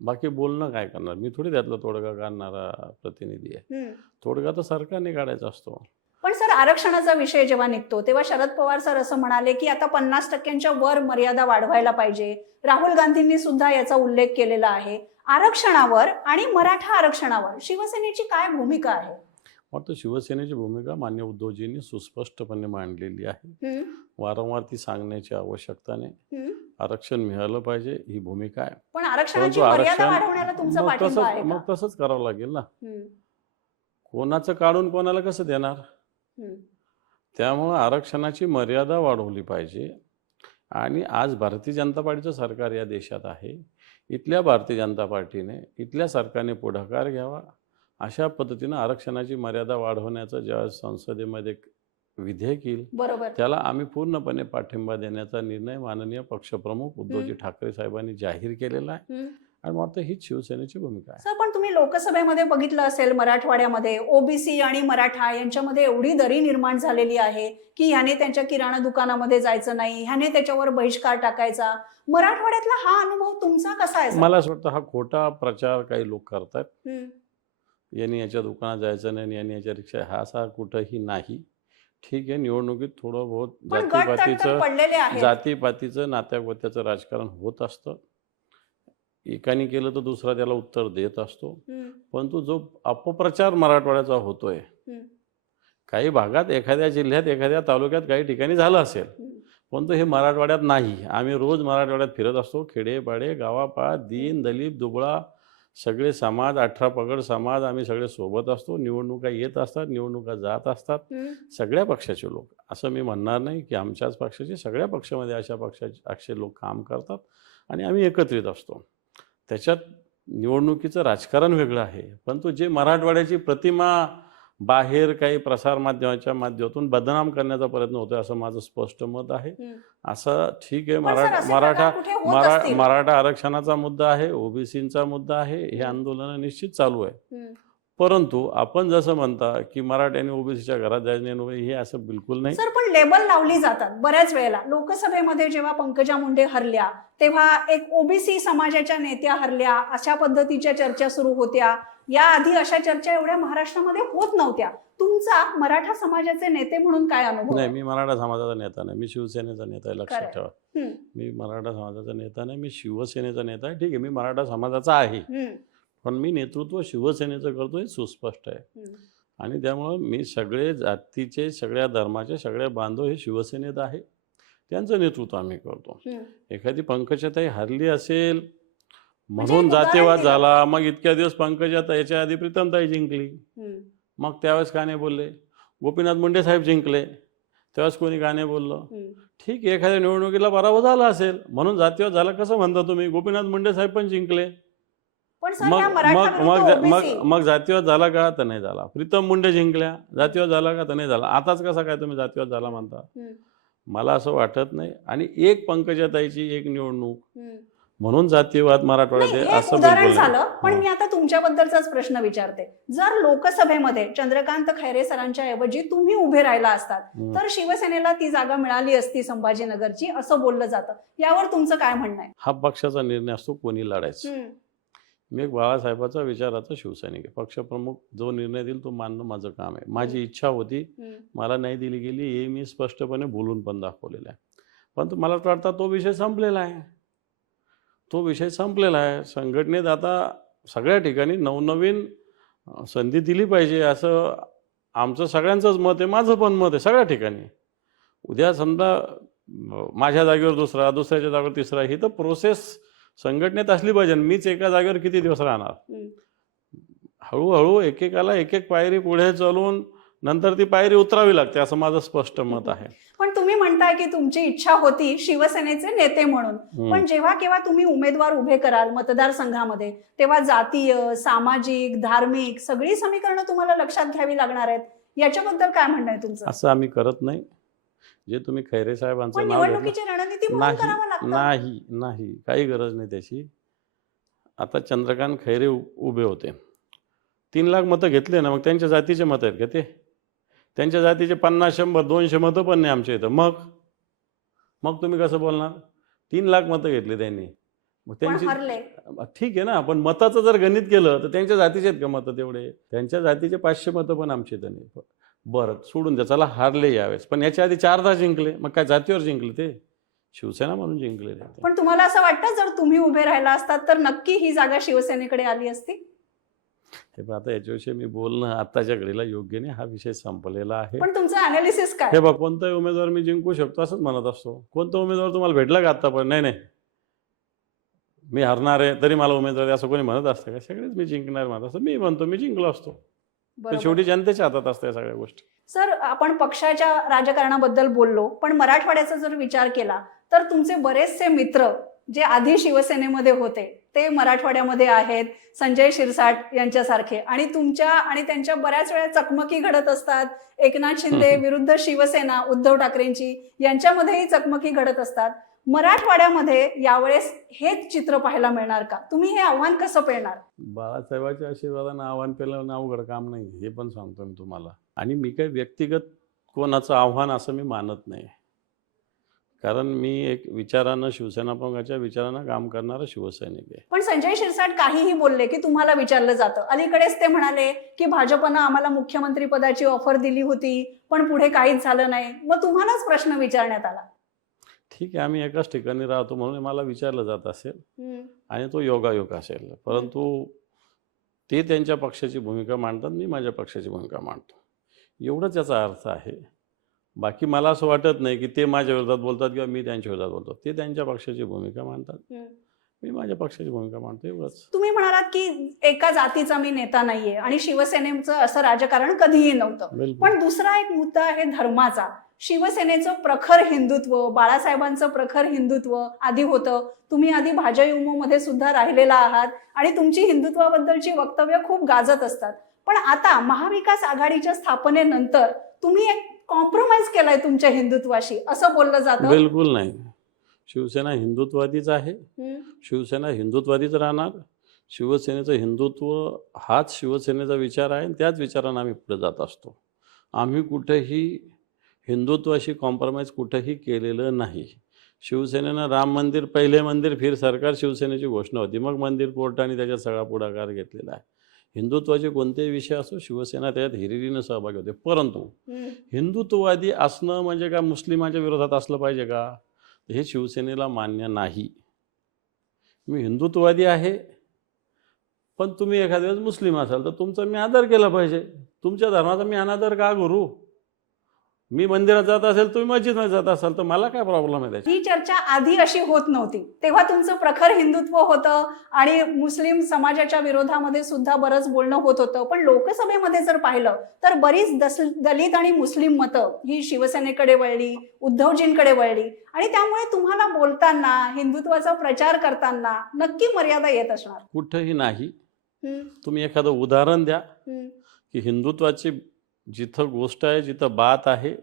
बाकी बोलणं काय करणार? मी थोडी त्यातला तोडगा काढणारा प्रतिनिधी आहे. तोडगा तर सरकारने काढायचा असतो. पण सर आरक्षणाचा विषय जेव्हा निघतो तेव्हा शरद पवार सर असं म्हणाले की आता 50% वर मर्यादा वाढवायला पाहिजे. राहुल गांधींनी सुद्धा याचा उल्लेख केलेला आहे. आरक्षणावर आणि मराठा आरक्षणावर शिवसेनेची काय भूमिका आहे? वाटतं शिवसेनेची भूमिका मान्य उद्धवजींनी सुस्पष्टपणे मांडलेली आहे. वारंवार ती सांगण्याची आवश्यकता नाही. आरक्षण मिळालं पाहिजे ही भूमिका आहे. पण आरक्षणाची मर्यादा वाढवण्याला तुमचा पाठिंबा आहे का? मग तसंच करावं लागेल ना. कोणाचं काढून कोणाला कसं देणार? त्यामुळं आरक्षणाची मर्यादा वाढवली पाहिजे. आणि आज भारतीय जनता पार्टीचं सरकार या देशात आहे. इथल्या भारतीय जनता पार्टीने, इथल्या सरकारने पुढाकार घ्यावा. अशा पद्धतीनं आरक्षणाची मर्यादा वाढवण्याचं जेव्हा संसदेमध्ये विधेयक येईल, बरोबर, त्याला आम्ही पूर्णपणे पाठिंबा देण्याचा निर्णय माननीय पक्षप्रमुख उद्धवजी ठाकरे साहेबांनी जाहीर केलेला आहे. आणि वाटतं हीच शिवसेनेची भूमिका आहे. सर, पण तुम्ही लोकसभेमध्ये बघितलं असेल मराठवाड्यामध्ये ओबीसी आणि मराठा यांच्यामध्ये एवढी दरी निर्माण झालेली आहे की ह्याने त्यांच्या किराणा दुकानामध्ये जायचं नाही, ह्याने त्याच्यावर बहिष्कार टाकायचा. मराठवाड्यातला हा अनुभव तुमचा कसा आहे? मला असं वाटतं हा खोटा प्रचार काही लोक करतात. यांनी याच्या दुकानात जायचं नाही, यांनी याच्या रिक्षा, हा असा कुठंही नाही. ठीक आहे, निवडणुकीत थोडं बहुत जातीपातीचं नात्यागोत्याचं राजकारण होत असतं. एकाने केलं तर दुसरा त्याला उत्तर देत असतो. परंतु जो अपप्रचार मराठवाड्याचा होतोय, काही भागात, एखाद्या जिल्ह्यात, एखाद्या तालुक्यात, काही ठिकाणी झालं असेल, परंतु हे मराठवाड्यात नाही. आम्ही रोज मराठवाड्यात फिरत असतो. खेडेपाडे, गावापाड, दीन दलित दुबळा सगळे समाज, 18 पगड समाज, आम्ही सगळे सोबत असतो. निवडणुका येत असतात, निवडणुका जात असतात. सगळ्या पक्षाचे लोक, असं मी म्हणणार नाही की आमच्याच पक्षाचे, सगळ्या पक्षामध्ये असे लोक काम करतात आणि आम्ही एकत्रित असतो. त्याच्यात निवडणुकीचं राजकारण वेगळं आहे. परंतु जे मराठवाड्याची प्रतिमा बाहेर काही प्रसारमाध्यमाच्या माध्यमातून बदनाम करण्याचा प्रयत्न होतोय, असं माझं स्पष्ट मत आहे. असं ठीक आहे, मराठा आरक्षणाचा मुद्दा आहे, ओबीसींचा मुद्दा आहे, हे आंदोलन निश्चित चालू आहे. परंतु आपण जसं म्हणता की मराठी आणि ओबीसीच्या घरात जायचं नाही, हे असं बिलकुल नाही. सर, पण लेबल लावली जातात बऱ्याच वेळेला. लोकसभेमध्ये जेव्हा पंकजा मुंडे हरल्या तेव्हा एक ओबीसी समाजाच्या नेत्या हरल्या, अशा पद्धतीच्या चर्चा सुरू होत्या. याआधी अशा चर्चा एवढ्या महाराष्ट्रामध्ये होत नव्हत्या. तुमचा मराठा समाजाचे नेते म्हणून काय अनुभव नाही, आहे? मी मराठा समाजाचा नेता नाही, मी शिवसेनेचा नेता आहे, लक्षात खरंय. ठेवा. हम्म, मी मराठा समाजाचा नेता नाही, मी शिवसेनेचा नेता आहे. ठीक आहे, मी मराठा समाजाचा आहे, हम्म, पण मी नेतृत्व शिवसेनेचं करतो हे सुस्पष्ट आहे. हम्म. आणि त्यामुळं मी सगळे जातीचे, सगळ्या धर्माचे, सगळे बांधव हे शिवसेनेत आहे, त्यांचं नेतृत्व आम्ही करतो. हम्म. एखादी पंकजाताई हरली असेल म्हणजे म्हणून एक उदाहरण जातीवाद दिलं. झाला, मग इतक्या दिवस पंकजाताई, याच्या आधी प्रीतमताई जिंकली, हम्म. मग त्यावेळेस का नाही बोलले? गोपीनाथ मुंडे साहेब जिंकले, त्यावेळेस कोणी का नाही बोललं? हम्म. ठीक आहे, एखाद्या निवडणुकीला पराभव झाला असेल म्हणून जातीवाद झाला कसं म्हणता तुम्ही? गोपीनाथ मुंडे साहेब पण जिंकले, पण सर, मग या मराठा मग विरुद्ध मग मग ओबीसी. मग जातीवाद झाला का? तर नाही झाला. प्रीतम मुंडे जिंकल्या, जातीवाद झाला का? तर नाही झाला. आताच कसा काय तुम्ही जातीवाद झाला म्हणता? हम्म, मला असं वाटत नाही. आणि एक पंकजाताईची एक निवडणूक हम्म. म्हणून जातीयवाद मराठवाड्यात नाही, आहे हे असं उदाहरण बिलकुल नाही. झालं. पण हं. मी आता तुमच्याबद्दलचाच प्रश्न विचारते. जर लोकसभेमध्ये चंद्रकांत खैरे सरांच्या ऐवजी तुम्ही उभे राहिला असतात हं. तर शिवसेनेला ती जागा मिळाली असती संभाजीनगरची, असं बोललं जातं. यावर तुमचं काय म्हणणं आहे? हा पक्षाचा निर्णय असतो, कोणी लढायचं. हम्म, मी एक बाळासाहेबाचा विचाराचा शिवसैनिक आहे. पक्षप्रमुख जो निर्णय देईल तो मानणं माझं काम आहे. माझी इच्छा होती, हम्म, मला नाही दिली गेली, हे मी स्पष्टपणे बोलून पण दाखवलेलं आहे. परंतु मला तर वाटतं तो विषय संपलेला आहे. तो विषय संपलेला आहे. संघटनेत आता सगळ्या ठिकाणी नवनवीन संधी दिली पाहिजे, असं आमचं सगळ्यांचंच मत आहे, माझं पण मत आहे सगळ्या ठिकाणी. उद्या समजा माझ्या जागेवर दुसरा, दुसऱ्याच्या जागेवर तिसरा, ही तर प्रोसेस संघटनेत असली पाहिजे. मीच एका जागेवर किती दिवस राहणार? हम्म. हळूहळू एकेकाला एक एक पायरी पुढे चालून नंतर ती पायरी उतरावी लागते, असं माझं स्पष्ट मत आहे. पण तुम्ही म्हणताय की तुमची इच्छा होती शिवसेनेचे नेते म्हणून. हम्म. पण जेव्हा केव्हा तुम्ही उमेदवार उभे कराल मतदारसंघामध्ये तेव्हा जातीय, सामाजिक, धार्मिक सगळी समीकरणं तुम्हाला लक्षात घ्यावी लागणार आहेत. याच्याबद्दल काय म्हणणं आहे तुमचं? असं आम्ही करत नाही. जे तुम्ही खैरे साहेबांचं पण नाव घेतलं, निवडणुकीची रणनीती म्हणून करावं नाही लागतं. नाही नाही, काही गरज नाही त्याची. आता चंद्रकांत खैरे उभे होते, 3 लाख मतं घेतले ना, मग त्यांच्या जातीचे मतं आहेत का ते? त्यांच्या जातीचे 50, 100, 200 मतं पण नाही आमच्या इथं. मग मग तुम्ही कसं बोलणार? 3 लाख मतं घेतली त्यांनी, मग पण त्यांची हरले. ठीक आहे ना. पण मताचं जर गणित केलं तर त्यांच्या जातीचे आहेत का मतं तेवढे? त्यांच्या जातीचे 500 मतं पण आमच्या इथं नाही. बरं, सोडून द्या, चला हारले यावेळेस, पण याच्या आधी 4दा जिंकले, मग काय जातीवर जिंकले ते? शिवसेना म्हणून जिंकलेले ते. पण तुम्हाला असं वाटतं जर तुम्ही उभे राहिला असतात तर नक्की ही जागा शिवसेनेकडे आली असती? हे बघ, आता याच्याविषयी मी बोलणं आत्ताच्या घडीला योग्य नाही. हा विषय संपलेला आहे. पण तुमचं अनालिसिस काय? हे बघ, कोणताही उमेदवार मी जिंकू शकतो असंच म्हणत असतो. कोणता उमेदवार तुम्हाला भेटला का आत्तापर्यंत? नाही नाही, मी हरणार आहे तरी मला उमेदवार असं कोणी म्हणत असतं का? सगळेच मी जिंकणार म्हणत असतं. मी म्हणतो मी जिंकलो असतो, पण बरोबर. शेवटी जनतेच्या हातात असतं या सगळ्या गोष्टी. सर, आपण पक्षाच्या राजकारणाबद्दल बोललो, पण मराठवाड्याचा जर विचार केला तर तुमचे बरेचसे मित्र जे आधी शिवसेनेमध्ये होते ते मराठवाड्यामध्ये आहेत, संजय शिरसाट यांच्यासारखे, आणि तुमच्या आणि त्यांच्या बऱ्याच वेळा चकमकी घडत असतात. एकनाथ शिंदे विरुद्ध शिवसेना उद्धव ठाकरेंची, यांच्यामध्येही चकमकी घडत असतात. मराठवाड्यामध्ये यावेळेस हेच चित्र पाहायला मिळणार का? तुम्ही हे आव्हान कसं पेलणार? बाळासाहेबांच्या आशीर्वादानं आव्हान पेलं अवघड काम नाही, हे पण सांगतो मी तुम्हाला. आणि मी काही व्यक्तिगत कोणाचं आव्हान असं मी मानत नाही, कारण मी एक विचारानं, शिवसेना प्रमुखाच्या विचारानं काम करणारा शिवसैनिक आहे. पण संजय शिरसाट काहीही बोलले की तुम्हाला विचारलं जातं. अलीकडेच ते म्हणाले की भाजपनं आम्हाला मुख्यमंत्री पदाची ऑफर दिली होती पण पुढे काहीच झालं नाही. मग तुम्हालाच प्रश्न विचारण्यात आला. ठीक आहे, आम्ही एकाच ठिकाणी राहतो म्हणून मला विचारलं जात असेल आणि तो योगायोग असेल, परंतु ते त्यांच्या पक्षाची भूमिका मांडतात, मी माझ्या पक्षाची भूमिका मांडतो, एवढंच याचा अर्थ आहे. बाकी मला असं वाटत नाही की ते माझ्या विरोधात बोलतात किंवा मी त्यांच्या विरोधात बोलतो. ते त्यांच्या पक्षाची भूमिका मांडतात, मी माझ्या पक्षाची भूमिका मांडतो, एवढंच. तुम्ही म्हणालात की एका जातीचा मी नेता नाहीये आणि शिवसेनेचं असं राजकारण कधीही नव्हतं. बिलकुल. पण दुसरा एक मुद्दा आहे धर्माचा. शिवसेनेचं प्रखर हिंदुत्व, बाळासाहेबांचं प्रखर हिंदुत्व आधी होतं. तुम्ही आधी भाजयुमोमध्ये सुद्धा राहिलेला आहात आणि तुमची हिंदुत्वाबद्दलची वक्तव्य खूप गाजत असतात. पण आता महाविकास आघाडीच्या स्थापनेनंतर तुम्ही एक कॉम्प्रोमाइज केलाय तुमच्या हिंदुत्वाशी, असं बोललं जातं. बिलकुल नाही. शिवसेना हिंदुत्वादीच आहे, शिवसेना हिंदुत्वादीच राहणार. शिवसेनेचं हिंदुत्व हाच शिवसेनेचा विचार आहे आणि त्याच विचारानं आम्ही पुढे जात असतो. आम्ही कुठेही हिंदुत्वाशी कॉम्प्रोमाइज कुठेही केलेलं नाही. शिवसेनेनं राम मंदिर, पहिले मंदिर फिर सरकार शिवसेनेची घोषणा होती. मग मंदिर कोर्टाने त्याच्यात सगळा पुढाकार घेतलेला आहे. हिंदुत्वाचे कोणतेही विषय असो शिवसेना त्याच्यात हिरिरीनं सहभागी होते. परंतु हिंदुत्ववादी असणं म्हणजे का मुस्लिमाच्या विरोधात असलं पाहिजे का? हे शिवसेनेला मान्य नाही. मी हिंदुत्ववादी आहे, पण तुम्ही एखाद्या वेळेस मुस्लिम असाल तर तुमचा मी आदर केला पाहिजे. तुमच्या धर्माचा मी अनादर का करू? मी मंदिरात जात असेल, तुम्ही मस्जिदमध्ये जात असाल तर मला काय प्रॉब्लेम आहे त्याच्यात? ही चर्चा आधी अशी होत नव्हती. तेव्हा तुमचं प्रखर हिंदुत्व होतं आणि मुस्लिम समाजाच्या विरोधामध्ये सुद्धा बरंच बोलणं होत होतं. पण लोकसभेमध्ये जर पाहिलं तर बरीच दलित आणि मुस्लिम मतं ही शिवसेनेकडे वळली, उद्धवजींकडे वळली आणि त्यामुळे तुम्हाला बोलताना हिंदुत्वाचा प्रचार करताना नक्की मर्यादा येत असणार. कुठंही नाही. तुम्ही एखादं उदाहरण द्या की हिंदुत्वाची जिथं गोष्ट आहे, जिथं बात आहे,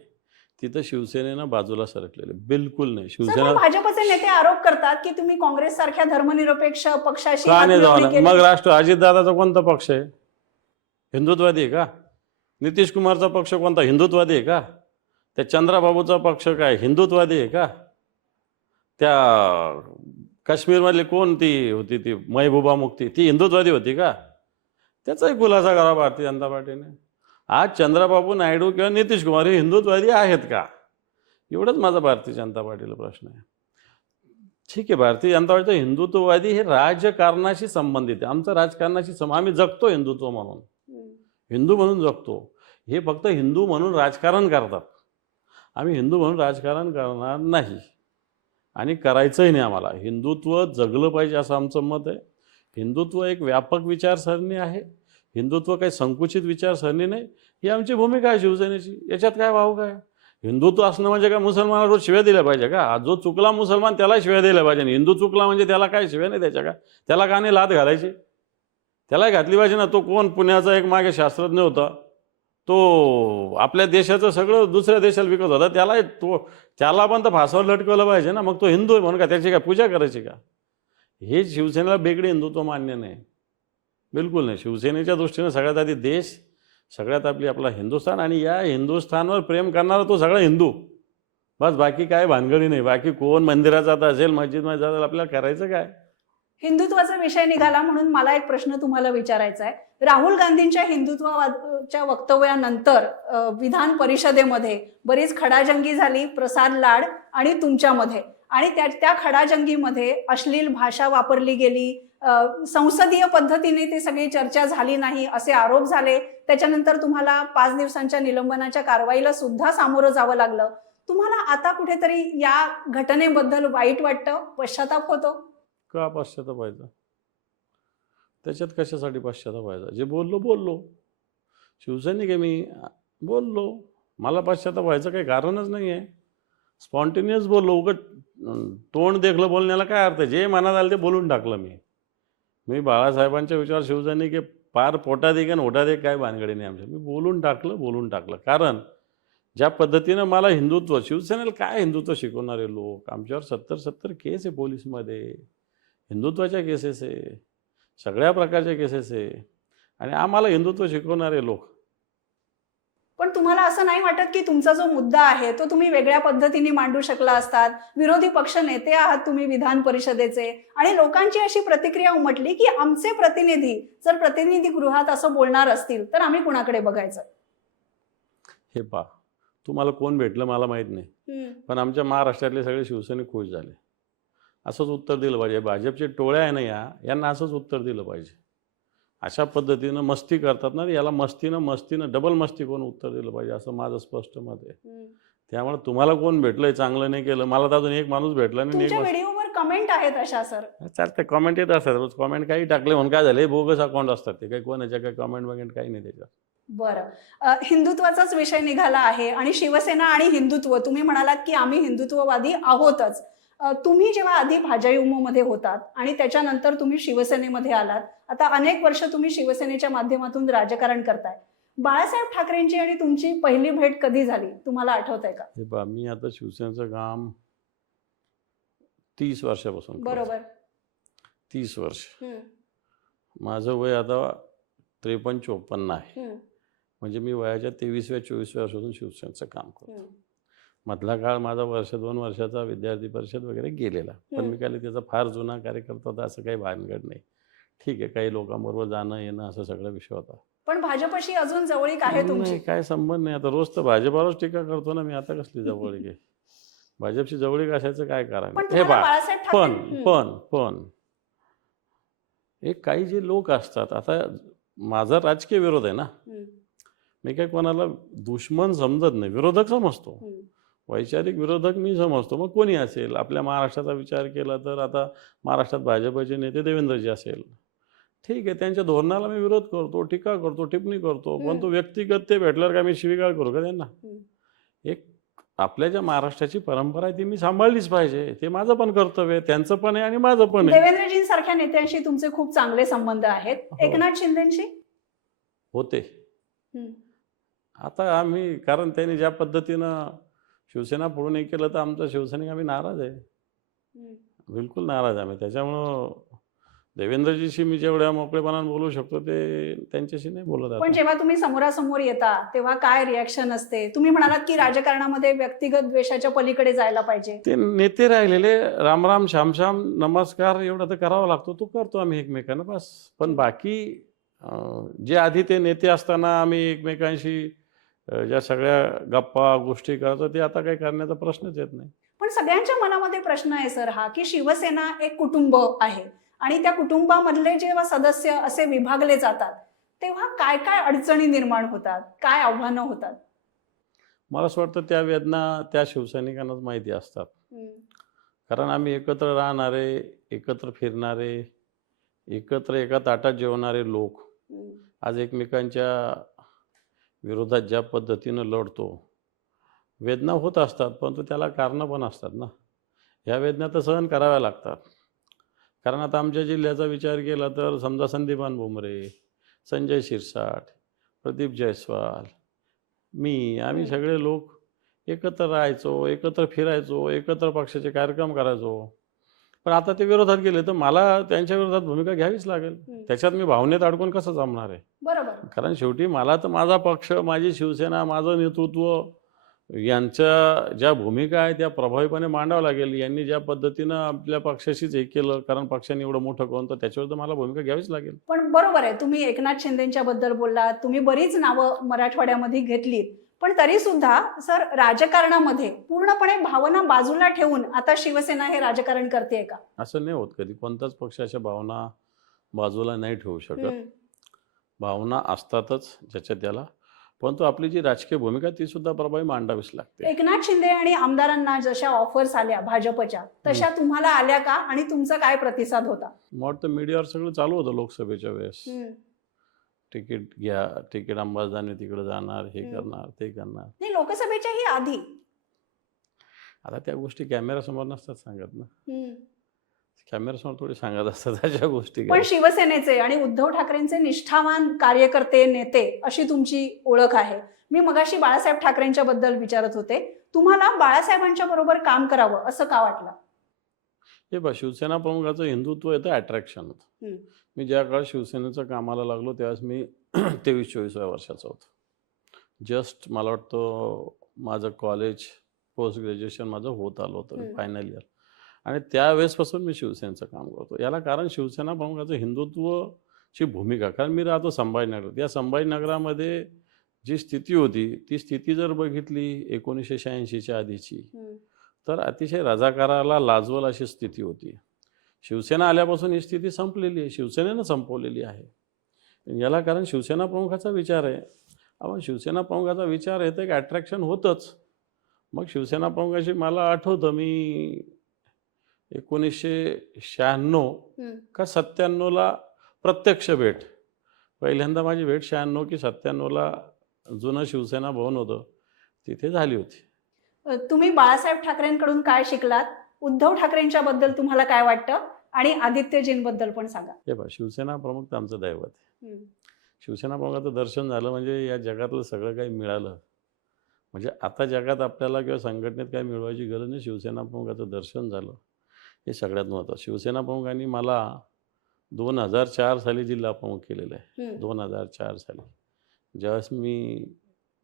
तिथं शिवसेनेनं बाजूला सरकलेले बिलकुल नाही. शिवसेना भाजपचे नेते आरोप करतात की तुम्ही काँग्रेस सारख्या धर्मनिरपेक्ष पक्षाशी का नाही हातमिळवणी जावं? केली. मग अजितदादाचा कोणता पक्ष आहे? हिंदुत्वादी आहे का? नितीश कुमारचा पक्ष कोणता? हिंदुत्वादी आहे का? त्या चंद्राबाबूचा पक्ष काय हिंदुत्वादी आहे का? त्या काश्मीरमधली कोण ती होती, ती महबूबा मुफ्ती, ती हिंदुत्वादी होती का? त्याचाही खुलासा करा भारतीय जनता पार्टीने. आज चंद्राबाबू नायडू किंवा नितीश कुमार हे हिंदुत्वादी आहेत का? एवढंच माझा भारतीय जनता पार्टीला प्रश्न आहे. ठीक आहे, भारतीय जनता पार्टीचं हिंदुत्ववादी हे राजकारणाशी संबंधित आहे. आमचं राजकारणाशी आम्ही जगतो हिंदुत्व म्हणून, हिंदू म्हणून जगतो. हे फक्त हिंदू म्हणून राजकारण करतात. आम्ही हिंदू म्हणून राजकारण करणार नाही आणि करायचंही नाही. आम्हाला हिंदुत्व जगलं पाहिजे असं आमचं मत आहे. हिंदुत्व एक व्यापक विचारसरणी आहे. हिंदुत्व काही संकुचित विचारसरणी नाही. ही आमची भूमिका आहे शिवसेनेची. याच्यात काय वाव काय? हिंदुत्व असणं म्हणजे काय मुसलमानाला रोज शिव्या दिल्या पाहिजे का? जो चुकला मुसलमान त्याला शिव्या दिल्या पाहिजे. हिंदू चुकला म्हणजे त्याला काय शिव्या नाही द्यायच्या का? त्याला का नाही लाद घालायची? त्यालाही घातली पाहिजे ना. तो कोण पुण्याचा एक मागे शास्त्रज्ञ होता, तो आपल्या देशाचं सगळं दुसऱ्या देशाला विकत होता, त्याला पण तर फासावर लटकवलं पाहिजे ना. मग तो हिंदू आहे म्हणून का त्याची काय पूजा करायची का? हे शिवसेनेला बेगडे हिंदुत्व मान्य नाही, बिलकुल नाही. शिवसेनेच्या दृष्टीनं सगळ्यात आधी देश, सगळ्यात आपला हिंदुस्थान आणि या हिंदुस्थानवर प्रेम करणारा तो सगळा हिंदू. बस बाकी काय भानगडी नाही. बाकी कोण मंदिरात जात असेल, मस्जिदमध्ये जात असेल, आपल्याला करायचं काय? हिंदुत्वाचा विषय निघाला म्हणून मला एक प्रश्न तुम्हाला विचारायचा आहे. राहुल गांधींच्या हिंदुत्वाच्या वक्तव्यानंतर विधान परिषदेमध्ये बरीच खडाजंगी झाली, प्रसाद लाड आणि तुमच्यामध्ये, आणि त्या खडाजंगीमध्ये अश्लील भाषा वापरली गेली. संसदीय पद्धतीने ती सगळी चर्चा झाली नाही असे आरोप झाले. त्याच्यानंतर तुम्हाला 5 दिवसांच्या निलंबनाच्या कारवाईला सुद्धा सामोरं जावं लागलं. तुम्हाला आता कुठेतरी या घटनेबद्दल वाईट वाटतं, पश्चाताप होतो का? पश्चाताप व्हायचा त्याच्यात कशासाठी? पश्चाताप व्हायचा? जे बोललो शिवसैनिक आहे मी, बोललो. मला पश्चाताप व्हायचं काही कारणच नाही आहे. स्पॉन्टेनियस बोललो. उगत तोंड देखलं बोलण्याला काय अर्थ? जे मनात आलं ते बोलून टाकलं मी बाळासाहेबांच्या विचार शिवसैनिक आहे. पार पोटात एक आणि ओटात एक, काय भानगडी नाही आमच्या. मी बोलून टाकलं. कारण ज्या पद्धतीनं मला हिंदुत्व, शिवसेनेला काय हिंदुत्व शिकवणारे लोक? आमच्यावर 70 केस आहे पोलीसमध्ये, हिंदुत्वाच्या केसेस आहे, सगळ्या प्रकारच्या केसेस आहे, आणि आम्हाला हिंदुत्व शिकवणारे लोक. पण तुम्हाला असं नाही वाटत की तुमचा जो मुद्दा आहे तो तुम्ही वेगळ्या पद्धतीने मांडू शकला असतात? विरोधी पक्ष नेते आहात तुम्ही विधान परिषदेचे, आणि लोकांची अशी प्रतिक्रिया उमटली की आमचे प्रतिनिधी जर प्रतिनिधी गृहात असं बोलणार असतील तर आम्ही कुणाकडे बघायचं? हे पहा, तुम्हाला कोण भेटलं मला माहीत नाही, पण आमच्या महाराष्ट्रातले सगळे शिवसैनिक खुश झाले. असंच उत्तर दिलं पाहिजे. भाजपचे टोळ्या आहे ना यांना असंच उत्तर दिलं पाहिजे. अशा पद्धतीनं मस्ती करतात ना, याला मस्तीनं डबल मस्ती कोण उत्तर दिलं पाहिजे, असं माझं स्पष्ट मत आहे. त्यामुळे तुम्हाला कोण भेटलंय, चांगलं नाही केलं, मला तर अजून एक माणूस भेटला नाही. व्हिडिओवर कमेंट आहेत अशा सर? चालते, कमेंट येत असतात रोज. कमेंट काही टाकले म्हणून काय झालं? बोगस अकाउंट असतात ते, काही कोणाच्या काही कमेंट काही नाही त्याच्यात. बरं, हिंदुत्वाचाच विषय निघाला आहे आणि शिवसेना आणि हिंदुत्व, तुम्ही म्हणालात की आम्ही हिंदुत्ववादी आहोतच. तुम्ही जेव्हा आधी भाजयुमोमध्ये होतात आणि त्याच्यानंतर तुम्ही शिवसेनेमध्ये आलात, आता अनेक वर्ष तुम्ही शिवसेनेच्या माध्यमातून राजकारण करताय. बाळासाहेब ठाकरेंची आणि तुमची पहिली भेट कधी झाली, तुम्हाला आठवतंय का? हे बा, मी आता शिवसेनेचं काम 30 वर्षापासून. बरोबर, 30 वर्ष. माझं वय आता 53-54 आहे. म्हणजे मी वयाच्या 23व्या-24व्या वर्षातून शिवसेनेचं काम करतो. मधला काळ माझा 1-2 वर्षाचा विद्यार्थी परिषद वगैरे गेलेला. पण मी काही त्याचा फार जुना कार्यकर्ता होता असं काही भानगड नाही. ठीक आहे, काही लोकांबरोबर जाणं येणं असं सगळा विषय होता. पण भाजपशी अजून जवळीक आहे तुमची? नाही, काय संबंध नाही. आता रोज तर भाजपावरच टीका करतो ना मी. आता कसली जवळीक आहे? भाजपशी जवळीक असायचं काय कारण? पण हे तुम्हाला पहा, बाळासाहेब पण ठाकरे पण पण एक काही जे लोक असतात, आता माझा राजकीय विरोध आहे ना. मी काही कोणाला दुश्मन समजत नाही, विरोधक समजतो. वैचारिक विरोधक मी समजतो. मग कोणी असेल, आपल्या महाराष्ट्राचा विचार केला तर आता महाराष्ट्रात भाजपचे नेते देवेंद्रजी असेल, ठीक आहे, त्यांच्या धोरणाला मी विरोध करतो, टीका करतो, टिप्पणी करतो. पण तो व्यक्तिगत ते भेटल्यावर काय मी शिवीगाळ करू का त्यांना? एक आपल्या ज्या महाराष्ट्राची परंपरा आहे ती मी सांभाळलीच पाहिजे. ते माझं पण कर्तव्य आहे, त्यांचं पण आहे आणि माझं पण आहे. देवेंद्रजींसारख्या नेत्यांशी तुमचे खूप चांगले संबंध आहेत. एकनाथ शिंदेशी होते. आता आम्ही, कारण त्यांनी ज्या पद्धतीनं शिवसेना पुढे नाही केलं तर आमचं शिवसैनिक आम्ही नाराज आहे, बिलकुल नाराज आहे आम्ही. त्याच्यामुळं देवेंद्रजीशी मी जेवढ्या मोकळेपणाने बोलू शकतो ते त्यांच्याशी नाही बोलत. पण जेव्हा तुम्ही समोरासमोर येता तेव्हा काय रिॲक्शन असते? तुम्ही म्हणालात की राजकारणामध्ये व्यक्तिगत द्वेषाच्या पलीकडे जायला पाहिजे. ते नेते राहिलेले रामराम श्यामश्याम नमस्कार एवढं तर करावा लागतो, तो करतो आम्ही एकमेकांना, बस. पण बाकी जे आधी ते नेते असताना आम्ही एकमेकांशी ज्या सगळ्या गप्पा गोष्टी करतो ते आता काही करण्याचा प्रश्नच येत नाही. पण सगळ्यांच्या मनामध्ये प्रश्न आहे सर हा, की शिवसेना एक कुटुंब आहे आणि त्या कुटुंबामधले जेव्हा सदस्य असे विभागले जातात तेव्हा काय काय अडचणी निर्माण होतात, काय आव्हानं होतात? मला असं वाटतं त्या वेदना त्या शिवसैनिकांनाच माहिती असतात. कारण आम्ही एकत्र राहणारे, एकत्र फिरणारे, एकत्र एका ताटात जेवणारे लोक आज एकमेकांच्या विरोधात ज्या पद्धतीनं लढतो, वेदना होत असतात, परंतु त्याला कारणं पण असतात ना. ह्या वेदना तर सहन कराव्या लागतात. कारण आता आमच्या जिल्ह्याचा विचार केला तर समजा संदीपान भुमरे, संजय शिरसाट, प्रदीप जयस्वाल, आम्ही सगळे लोक एकत्र राहायचो, एकत्र फिरायचो, एकत्र पक्षाचे कार्यक्रम करायचो. पण आता ते विरोधात गेले तर मला त्यांच्या विरोधात भूमिका घ्यावीच लागेल. त्याच्यात मी भावनेत अडकून कसं जमणार आहे? बरोबर. कारण शेवटी मला तर माझा पक्ष, माझी शिवसेना, माझं नेतृत्व यांच्या ज्या भूमिका आहे त्या प्रभावीपणे मांडावं लागेल. यांनी ज्या पद्धतीनं आपल्या पक्षाशीच हे केलं, कारण पक्षाने एवढं मोठं करून, तर त्याच्यावर तर मला भूमिका घ्यावीच लागेल. पण बरोबर आहे, तुम्ही एकनाथ शिंदेच्या बद्दल बोललात, तुम्ही बरीच नावं मराठवाड्यामध्ये घेतलीत, पण तरी सुद्धा सर राजकारणामध्ये पूर्णपणे भावना बाजूला ठेवून आता शिवसेना हे राजकारण करते का? असं नाही होत कधी. कोणताच पक्ष अशा भावना बाजूला नाही ठेवू शकत. भावना असतातच ज्याच्या त्याला, परंतु आपली जी राजकीय भूमिका ती सुद्धा प्रभावी मांडावीच लागते. एकनाथ शिंदे आणि आमदारांना जशा ऑफर्स आल्या भाजपच्या, तशा तुम्हाला आल्या का आणि तुमचा काय प्रतिसाद होता? मला वाटतं मीडियावर सगळं चालू होतं लोकसभेच्या वेळेस. तिकीट घ्या, तिकीट अंबादाने तिकडे जाणार, हे करणार, ते करणार. नाही, लोकसभेच्याही आधी. आता त्या गोष्टी कॅमेऱ्यासमोर नसतात सांगत ना. कॅमेऱ्यासमोर थोडी सांगत असतात अशा गोष्टी. पण शिवसेनेचे आणि उद्धव ठाकरेंचे निष्ठावान कार्यकर्ते, नेते अशी तुमची ओळख आहे. मी मगाशी बाळासाहेब ठाकरेंच्या बद्दल विचारत होते, तुम्हाला बाळासाहेबांच्या बरोबर काम करावं असं का वाटलं? हे बघ, शिवसेना प्रमुखाचं हिंदुत्व येतं अट्रॅक्शन होतं. मी ज्या काळात शिवसेनेचं कामाला लागलो त्यावेळेस मी 23-24व्या वर्षाचा होतो. जस्ट मला वाटतं माझं कॉलेज पोस्ट ग्रॅज्युएशन माझं होत आलं होतं, फायनल इयर. आणि त्यावेळेसपासून मी शिवसेनेचं काम करतो. याला कारण शिवसेना प्रमुखाचं हिंदुत्वची भूमिका. कारण मी राहतो संभाजीनगर. या संभाजीनगरामध्ये जी स्थिती होती ती स्थिती जर बघितली 1986च्या आधीची, तर अतिशय रजाकाराला लाजवल अशी स्थिती होती. शिवसेना आल्यापासून ही स्थिती संपलेली आहे, शिवसेनेनं संपवलेली आहे. याला कारण शिवसेना प्रमुखाचा विचार आहे. आपण शिवसेना प्रमुखाचा विचार आहे तर एक अट्रॅक्शन होतंच. मग शिवसेना प्रमुखाशी मला आठवतं मी 1996 का 97ला प्रत्यक्ष भेट, पहिल्यांदा माझी भेट 96 की 97ला जुनं शिवसेना भवन होतं तिथे झाली होती. तुम्ही बाळासाहेब ठाकरेंकडून काय शिकलात? उद्धव ठाकरेंच्या बद्दल तुम्हाला काय वाटतं? आणि आदित्यजींबद्दल पण सांगा. हे बघा, शिवसेना प्रमुख तर आमचं दैवत आहे. शिवसेना प्रमुखाचं दर्शन झालं म्हणजे या जगातलं सगळं काही मिळालं. म्हणजे आता जगात आपल्याला किंवा संघटनेत काही मिळवायची गरज नाही, शिवसेना प्रमुखाचं दर्शन झालं हे सगळ्यात महत्त्वाचं. शिवसेना प्रमुखांनी मला 2004 साली जिल्हा प्रमुख केलेलं आहे. हम्म. 2004 साली ज्यावेळेस मी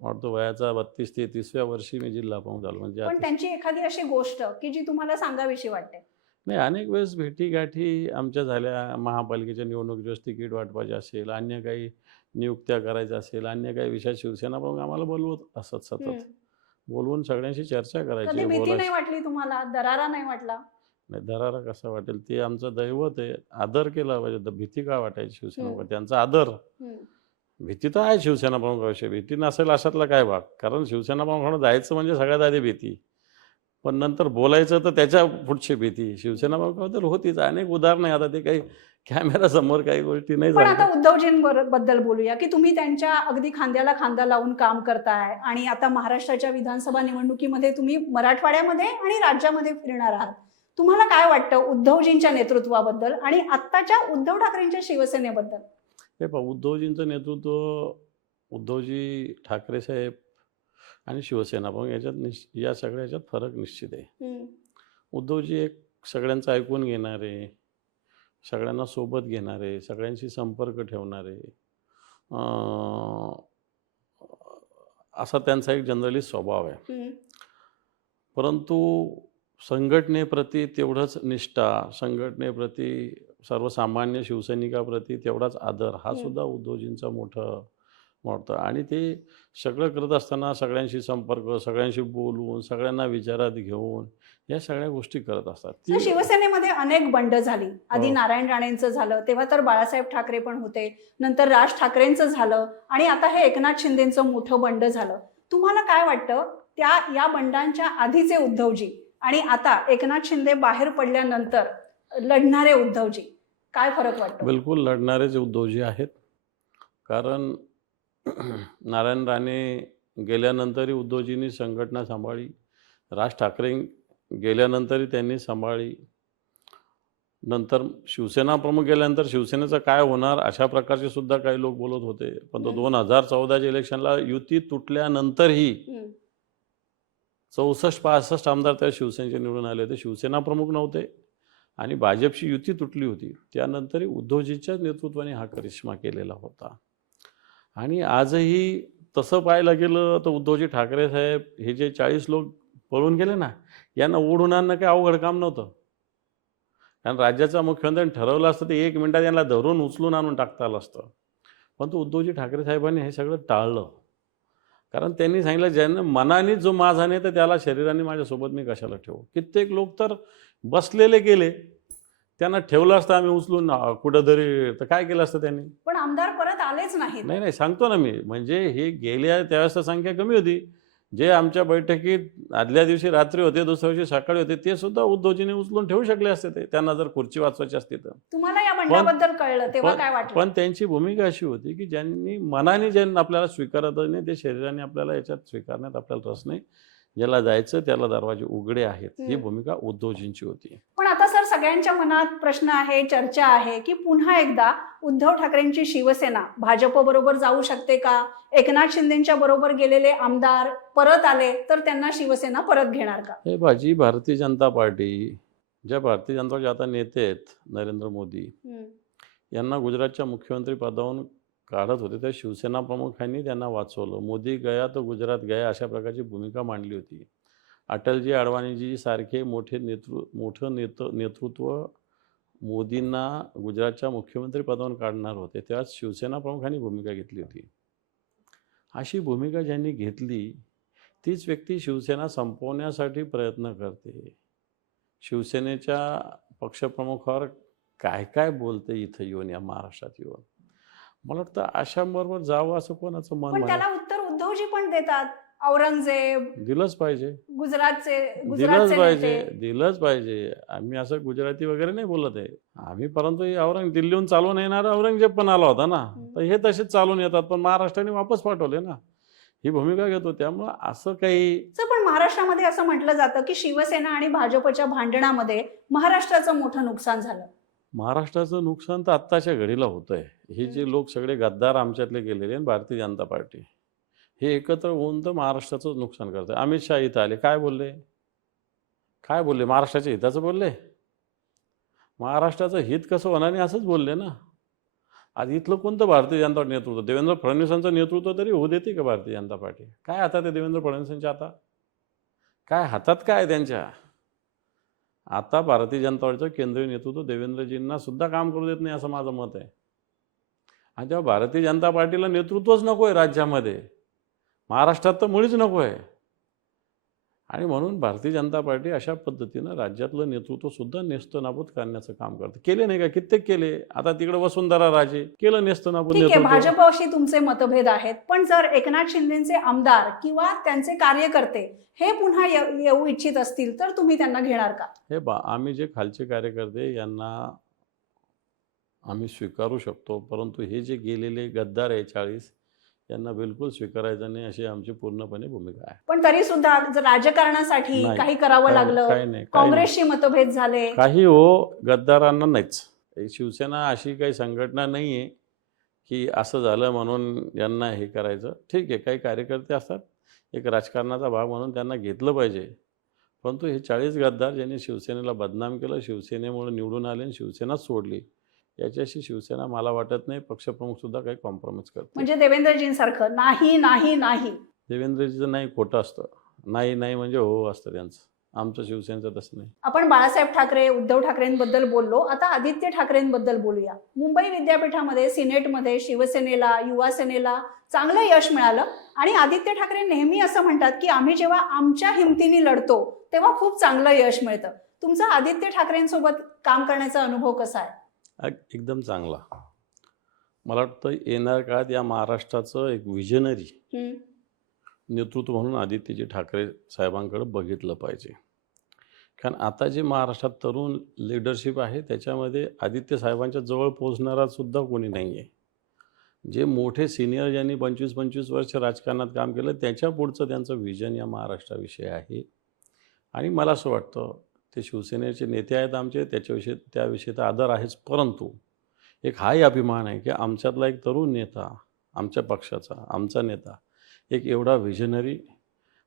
वाटतो वयाचा 32-33व्या वर्षी मी जिल्हा प्रमुख झालो. म्हणजे पण त्यांची एखादी अशी गोष्ट की जी तुम्हाला सांगावीशी वाटते? नाही, अनेक वेळेस भेटीगाठी आमच्या झाल्या. महापालिकेच्या निवडणुकीच्या तिकीट वाटपाचे असेल, अन्य काही नियुक्त्या करायच्या असेल, अन्य काही विषयात शिवसेना प्रमुख आम्हाला बोलवत असत सतत. हम्म. बोलवून सगळ्यांशी चर्चा कधी करायची, भीती नाही बोलायची. वाटली तुम्हाला? दरारा नाही वाटला? नाही, दरारा कसा वाटेल, ते आमचं दैवत आहे. आदर केला पाहिजे. तर भीती का वाटायची शिवसेना प्रमुख? त्यांचा आदर. हम्म. भीती तर आहे शिवसेना प्रमुखाविषयी. भीती नसेल अशातला काय भाग? कारण शिवसेना प्रमुखांना जायचं म्हणजे सगळ्यात आधी भीती. पण नंतर बोलायचं तर त्याच्या पुढची भीती शिवसेना प्रमुखाबद्दल होतीच. अनेक उदाहरणं आहे. आता ते काही कॅमेरासमोर काही गोष्टी नाही पण आता सांगता. उद्धवजींबद्दल बोलूया की तुम्ही त्यांच्या अगदी खांद्याला खांदा लावून काम करताय आणि आता महाराष्ट्राच्या विधानसभा निवडणुकीमध्ये तुम्ही मराठवाड्यामध्ये आणि राज्यामध्ये फिरणार आहात. तुम्हाला काय वाटतं उद्धवजींच्या नेतृत्वाबद्दल आणि आत्ताच्या उद्धव ठाकरेंच्या शिवसेनेबद्दल? हे पहा, उद्धवजींचं नेतृत्व, उद्धवजी ठाकरे साहेब आणि शिवसेना प्रमुख याच्यात या सगळ्या याच्यात फरक निश्चित आहे. हम्म. उद्धवजी एक सगळ्यांचं ऐकून घेणारे, सगळ्यांना सोबत घेणारे, सगळ्यांशी संपर्क ठेवणारे, अं, असा त्यांचा एक जनरली स्वभाव आहे. हम्म. परंतु संघटनेप्रती तेवढंच निष्ठा, संघटनेप्रती सर्वसामान्य शिवसैनिकाप्रती तेवढाच आदर हा सुद्धा उद्धवजींचा मोठं वाटतं. आणि ते सगळं करत असताना सगळ्यांशी संपर्क, सगळ्यांशी बोलून, सगळ्यांना विचारात घेऊन या सगळ्या गोष्टी करत असतात. तर शिवसेनेमध्ये अनेक बंड झाली. आधी हो. नारायण राणेंचं झालं, तेव्हा तर बाळासाहेब ठाकरे पण होते, नंतर राज ठाकरेंचं झालं आणि आता हे एकनाथ शिंदेचं मोठं बंड झालं. तुम्हाला काय वाटतं या बंडांच्या आधीचे उद्धवजी आणि आता एकनाथ शिंदे बाहेर पडल्यानंतर लढणारे उद्धवजी, काय फरक वाटतो? बिलकुल लढणारेच उद्धवजी आहेत. कारण नारायण राणे गेल्यानंतरही उद्धवजींनी संघटना सांभाळली. राज ठाकरे गेल्यानंतरही त्यांनी सांभाळली. नंतर शिवसेना प्रमुख गेल्यानंतर शिवसेनेचं काय होणार अशा प्रकारचे सुद्धा काही लोक बोलत होते. पण तो 2014च्या इलेक्शनला युती तुटल्यानंतरही 64-65 आमदार त्या शिवसेनेचे निवडून आले होते. शिवसेना प्रमुख नव्हते आणि भाजपची युती तुटली होती. त्यानंतरही उद्धवजींच्या नेतृत्वाने हा करिश्मा केलेला होता. आणि आजही तसं पाहायला गेलं तर उद्धवजी ठाकरे साहेब हे जे 40 लोक पळून गेले ना, यांना ओढून आणणं काही अवघड काम नव्हतं. कारण राज्याचा मुख्यमंत्र्यांनी ठरवलं असतं ते 1 मिनिटात यांना धरून उचलून आणून टाकता आलं असतं. परंतु उद्धवजी ठाकरे साहेबांनी हे सगळं टाळलं. कारण त्यांनी सांगितलं, ज्यांना मनाने जो माझा नाही तर त्याला शरीराने माझ्यासोबत मी कशाला ठेवू. कित्येक लोक तर बसलेले गेले, त्यांना ठेवलं असतं आम्ही उचलून कुठंतरी, तर काय केलं असतं त्यांनी? पण आमदार परत आलेच नाहीत. नाही सांगतो ना मी, म्हणजे हे गेल्या त्यावेळेस तर संख्या कमी होती. जे आमच्या बैठकीत आदल्या दिवशी रात्री होते, दुसऱ्या दिवशी सकाळी होते, ते सुद्धा उद्धवजीने उचलून ठेवू शकले असते. ते त्यांना जर खुर्ची वाचवायची असती तर. तुम्हाला या बंडाबद्दल कळलं तेव्हा काय वाटलं? पण त्यांची भूमिका अशी होती की ज्यांनी मनाने ज्यांना आपल्याला स्वीकारत नाही, ते शरीराने आपल्याला याच्यात स्वीकारण्यात आपल्याला रस नाही. ज्याला जायचं त्याला दरवाजे उघडे आहेत, ही भूमिका उद्धवजींची होती. पण आता सर सगळ्यांच्या मनात प्रश्न आहे, चर्चा आहे की पुन्हा एकदा उद्धव ठाकरेंची शिवसेना भाजप बरोबर जाऊ शकते का? एकनाथ शिंदेच्या बरोबर गेलेले आमदार परत आले तर त्यांना शिवसेना परत घेणार का? हे भाजी भारतीय जनता पार्टी, ज्या भारतीय जनता पार्टीचे आता नेते आहेत नरेंद्र मोदी, यांना गुजरातच्या मुख्यमंत्री पदावरून काढत होते, त्या शिवसेना प्रमुखांनी त्यांना वाचवलं. मोदी गया तो गुजरात गया अशा प्रकारची भूमिका मांडली होती. अटलजी, अडवाणीजी सारखे मोठं नेतृत्व मोदींना गुजरातच्या मुख्यमंत्री पदावरून काढणार होते, तेव्हाच शिवसेना प्रमुखांनी भूमिका घेतली होती. अशी भूमिका ज्यांनी घेतली तीच व्यक्ती शिवसेना संपवण्यासाठी प्रयत्न करते. शिवसेनेच्या पक्षप्रमुखावर काय काय बोलते इथं येऊन, या महाराष्ट्रात येऊन. मला वाटतं अशांबरोबर जावं असं कोणाचं मन पण नाही. त्याला उत्तर उद्धवजी पण देतात. औरंगजेब, दिलंच पाहिजे, गुजरातचे दिलंच पाहिजे. आम्ही असं गुजराती वगैरे नाही बोलत आहे आम्ही, परंतु दिल्लीहून चालून येणारा औरंगजेब पण आला होता ना, तर हे तसेच चालून येतात, पण महाराष्ट्राने वापस पाठवले ना, ही भूमिका घेतो. त्यामुळं असं काही. पण महाराष्ट्रामध्ये असं म्हटलं जातं की शिवसेना आणि भाजपच्या भांडणामध्ये महाराष्ट्राचं मोठं नुकसान झालं. महाराष्ट्राचं नुकसान तर आत्ताच्या घडीला होतंय. हे जे लोक सगळे गद्दार आमच्यातले गेलेले आणि भारतीय जनता पार्टी हे एकत्र होऊन तर महाराष्ट्राचं नुकसान करतंय. अमित शहा इथं आले, काय बोलले? महाराष्ट्राच्या हिताचं बोलले? महाराष्ट्राचं हित कसं होणार नाही असंच बोलले ना. आज इथलं कोणतं भारतीय जनता पार्टी नेतृत्व? देवेंद्र फडणवीसांचं नेतृत्व तरी होऊ देते का भारतीय जनता पार्टी? काय हातात आहे देवेंद्र फडणवीसांच्या आता? काय हातात काय आहे त्यांच्या? आता भारतीय जनता पार्टीचं केंद्रीय नेतृत्व देवेंद्रजींना सुद्धा काम करू देत नाही असं माझं मत आहे. आणि तेव्हा भारतीय जनता पार्टीला नेतृत्वच नको आहे राज्यामध्ये, महाराष्ट्रात तर मुळीच नको आहे. आणि म्हणून भारतीय जनता पार्टी अशा पद्धतीनं राज्यातलं नेतृत्व सुद्धा नेस्तनाबूत करण्याचं काम करते. केले नाही का? कित्येक केले. आता तिकडे वसुंधरा राजे केलं नेस्तनाबूत ठीक आहे, नेतृत्व. भाजपशी तुमचे मतभेद आहेत, पण जर एकनाथ शिंदेचे आमदार किंवा त्यांचे कार्यकर्ते हे पुन्हा येऊ इच्छित असतील तर तुम्ही त्यांना घेणार का? हे आम्ही जे खालचे कार्यकर्ते यांना आम्ही स्वीकारू शकतो, परंतु हे जे गेलेले गद्दार आहे 40 यांना बिलकुल स्वीकारायचं नाही अशी आमची पूर्णपणे भूमिका आहे. पण तरी सुद्धा जर राजकारणासाठी नाही, काही करावं लागलं, काही नाही. काँग्रेसशी मतभेद झाले, काही हो, गद्दारांना नाहीच. शिवसेना अशी काही संघटना नाही आहे की असं झालं म्हणून यांना हे करायचं. ठीक आहे, काही कार्यकर्ते असतात, एक राजकारणाचा भाग म्हणून त्यांना घेतलं पाहिजे. परंतु हे 40 गद्दार ज्यांनी शिवसेनेला बदनाम केलं, शिवसेनेमुळे निवडून आले आणि शिवसेनाच सोडली, याच्याशी शिवसेना मला वाटत नाही पक्षप्रमुखसुद्धा काही कॉम्प्रोमाइज करते. म्हणजे देवेंद्रजींसारखं नाही नाही नाही. देवेंद्रजीचं नाही खोटं असतं, नाही नाही म्हणजे हो असतं त्यांचं. आमचं शिवसेनेचं तसं नाही. आपण बाळासाहेब ठाकरे, उद्धव ठाकरेंबद्दल बोललो, आता आदित्य ठाकरेंबद्दल बोलूया. मुंबई विद्यापीठामध्ये, सिनेटमध्ये शिवसेनेला, युवा सेनेला चांगलं यश मिळालं आणि आदित्य ठाकरे नेहमी असं म्हणतात की आम्ही जेव्हा आमच्या हिमतीने लढतो तेव्हा खूप चांगलं यश मिळतं. तुमचा आदित्य ठाकरेंसोबत काम करण्याचा अनुभव कसा आहे? एकदम चांगला. मला वाटतं येणाऱ्या काळात या महाराष्ट्राचं एक विजनरी नेतृत्व म्हणून आदित्यजी ठाकरे साहेबांकडे बघितलं पाहिजे. कारण आता जे महाराष्ट्रात तरुण लीडरशिप आहे त्याच्यामध्ये आदित्य साहेबांच्या जवळ पोहोचणारा सुद्धा कोणी नाही आहे. जे मोठे सिनियर ज्यांनी 25-25 वर्ष राजकारणात काम केलं त्याच्या पुढचं त्यांचं विजन या महाराष्ट्राविषयी आहे. आणि मला असं वाटतं ते शिवसेनेचे नेते आहेत आमचे, त्याविषयी तर आदर आहेच, परंतु एक हाही अभिमान आहे की आमच्यातला एक तरुण नेता, आमच्या पक्षाचा, आमचा नेता, एक एवढा विजनरी,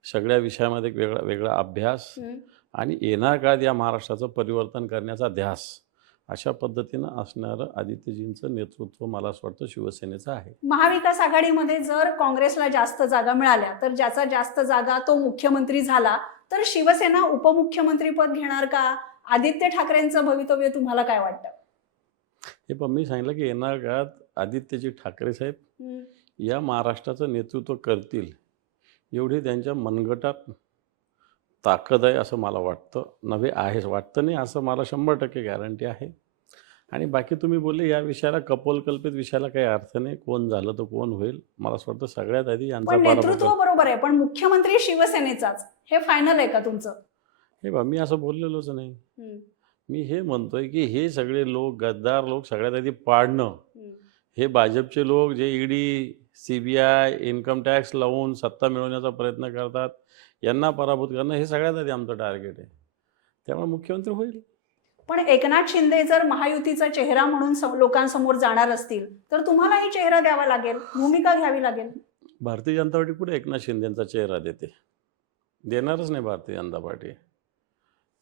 सगळ्या विषयामध्ये एक वेगळा वेगळा अभ्यास आणि येणाऱ्या काळात या महाराष्ट्राचं परिवर्तन करण्याचा ध्यास, अशा पद्धतीनं असणारं आदित्यजींचं नेतृत्व मला असं वाटतं शिवसेनेचं आहे. महाविकास आघाडीमध्ये जर काँग्रेसला जास्त जागा मिळाल्या तर ज्याचा जास्त जागा तो मुख्यमंत्री झाला तर शिवसेना उपमुख्यमंत्रीपद घेणार का? आदित्य ठाकरेंचं भवितव्य तुम्हाला काय वाटतं? हे पण मी सांगितलं की येणाऱ्या काळात आदित्यजी ठाकरे साहेब या महाराष्ट्राचं नेतृत्व करतील एवढी त्यांच्या मनगटात ताकद आहे असं मला वाटतं. नव्हे आहे, वाटतं नाही असं मला 100% गॅरंटी आहे. आणि बाकी तुम्ही बोलले या विषयाला, कपोलकल्पित विषयाला काही अर्थ नाही. कोण झालं तर कोण होईल, मला असं वाटतं सगळ्यात आधी यांचा पण नेतृत्व बरोबर आहे, पण मुख्यमंत्री शिवसेनेचाच, हे फायनल आहे का तुमचं? हे बा, मी असं बोललेलोच नाही. मी हे म्हणतोय की हे सगळे लोक, गद्दार लोक सगळ्यात आधी पाडणं, हे भाजपचे लोक जे ईडी, CBI, इन्कम टॅक्स लावून सत्ता मिळवण्याचा प्रयत्न करतात, यांना पराभूत करणं हे सगळ्यात आधी आमचं टार्गेट आहे. त्यामुळे मुख्यमंत्री होईल. पण एकनाथ शिंदे जर महायुतीचा चेहरा म्हणून लोकांसमोर जाणार असतील तर तुम्हालाही चेहरा द्यावा लागेल, भूमिका घ्यावी लागेल. भारतीय जनता पार्टी कुठे एकनाथ शिंदेचा चेहरा देते? देणारच नाही भारतीय जनता पार्टी.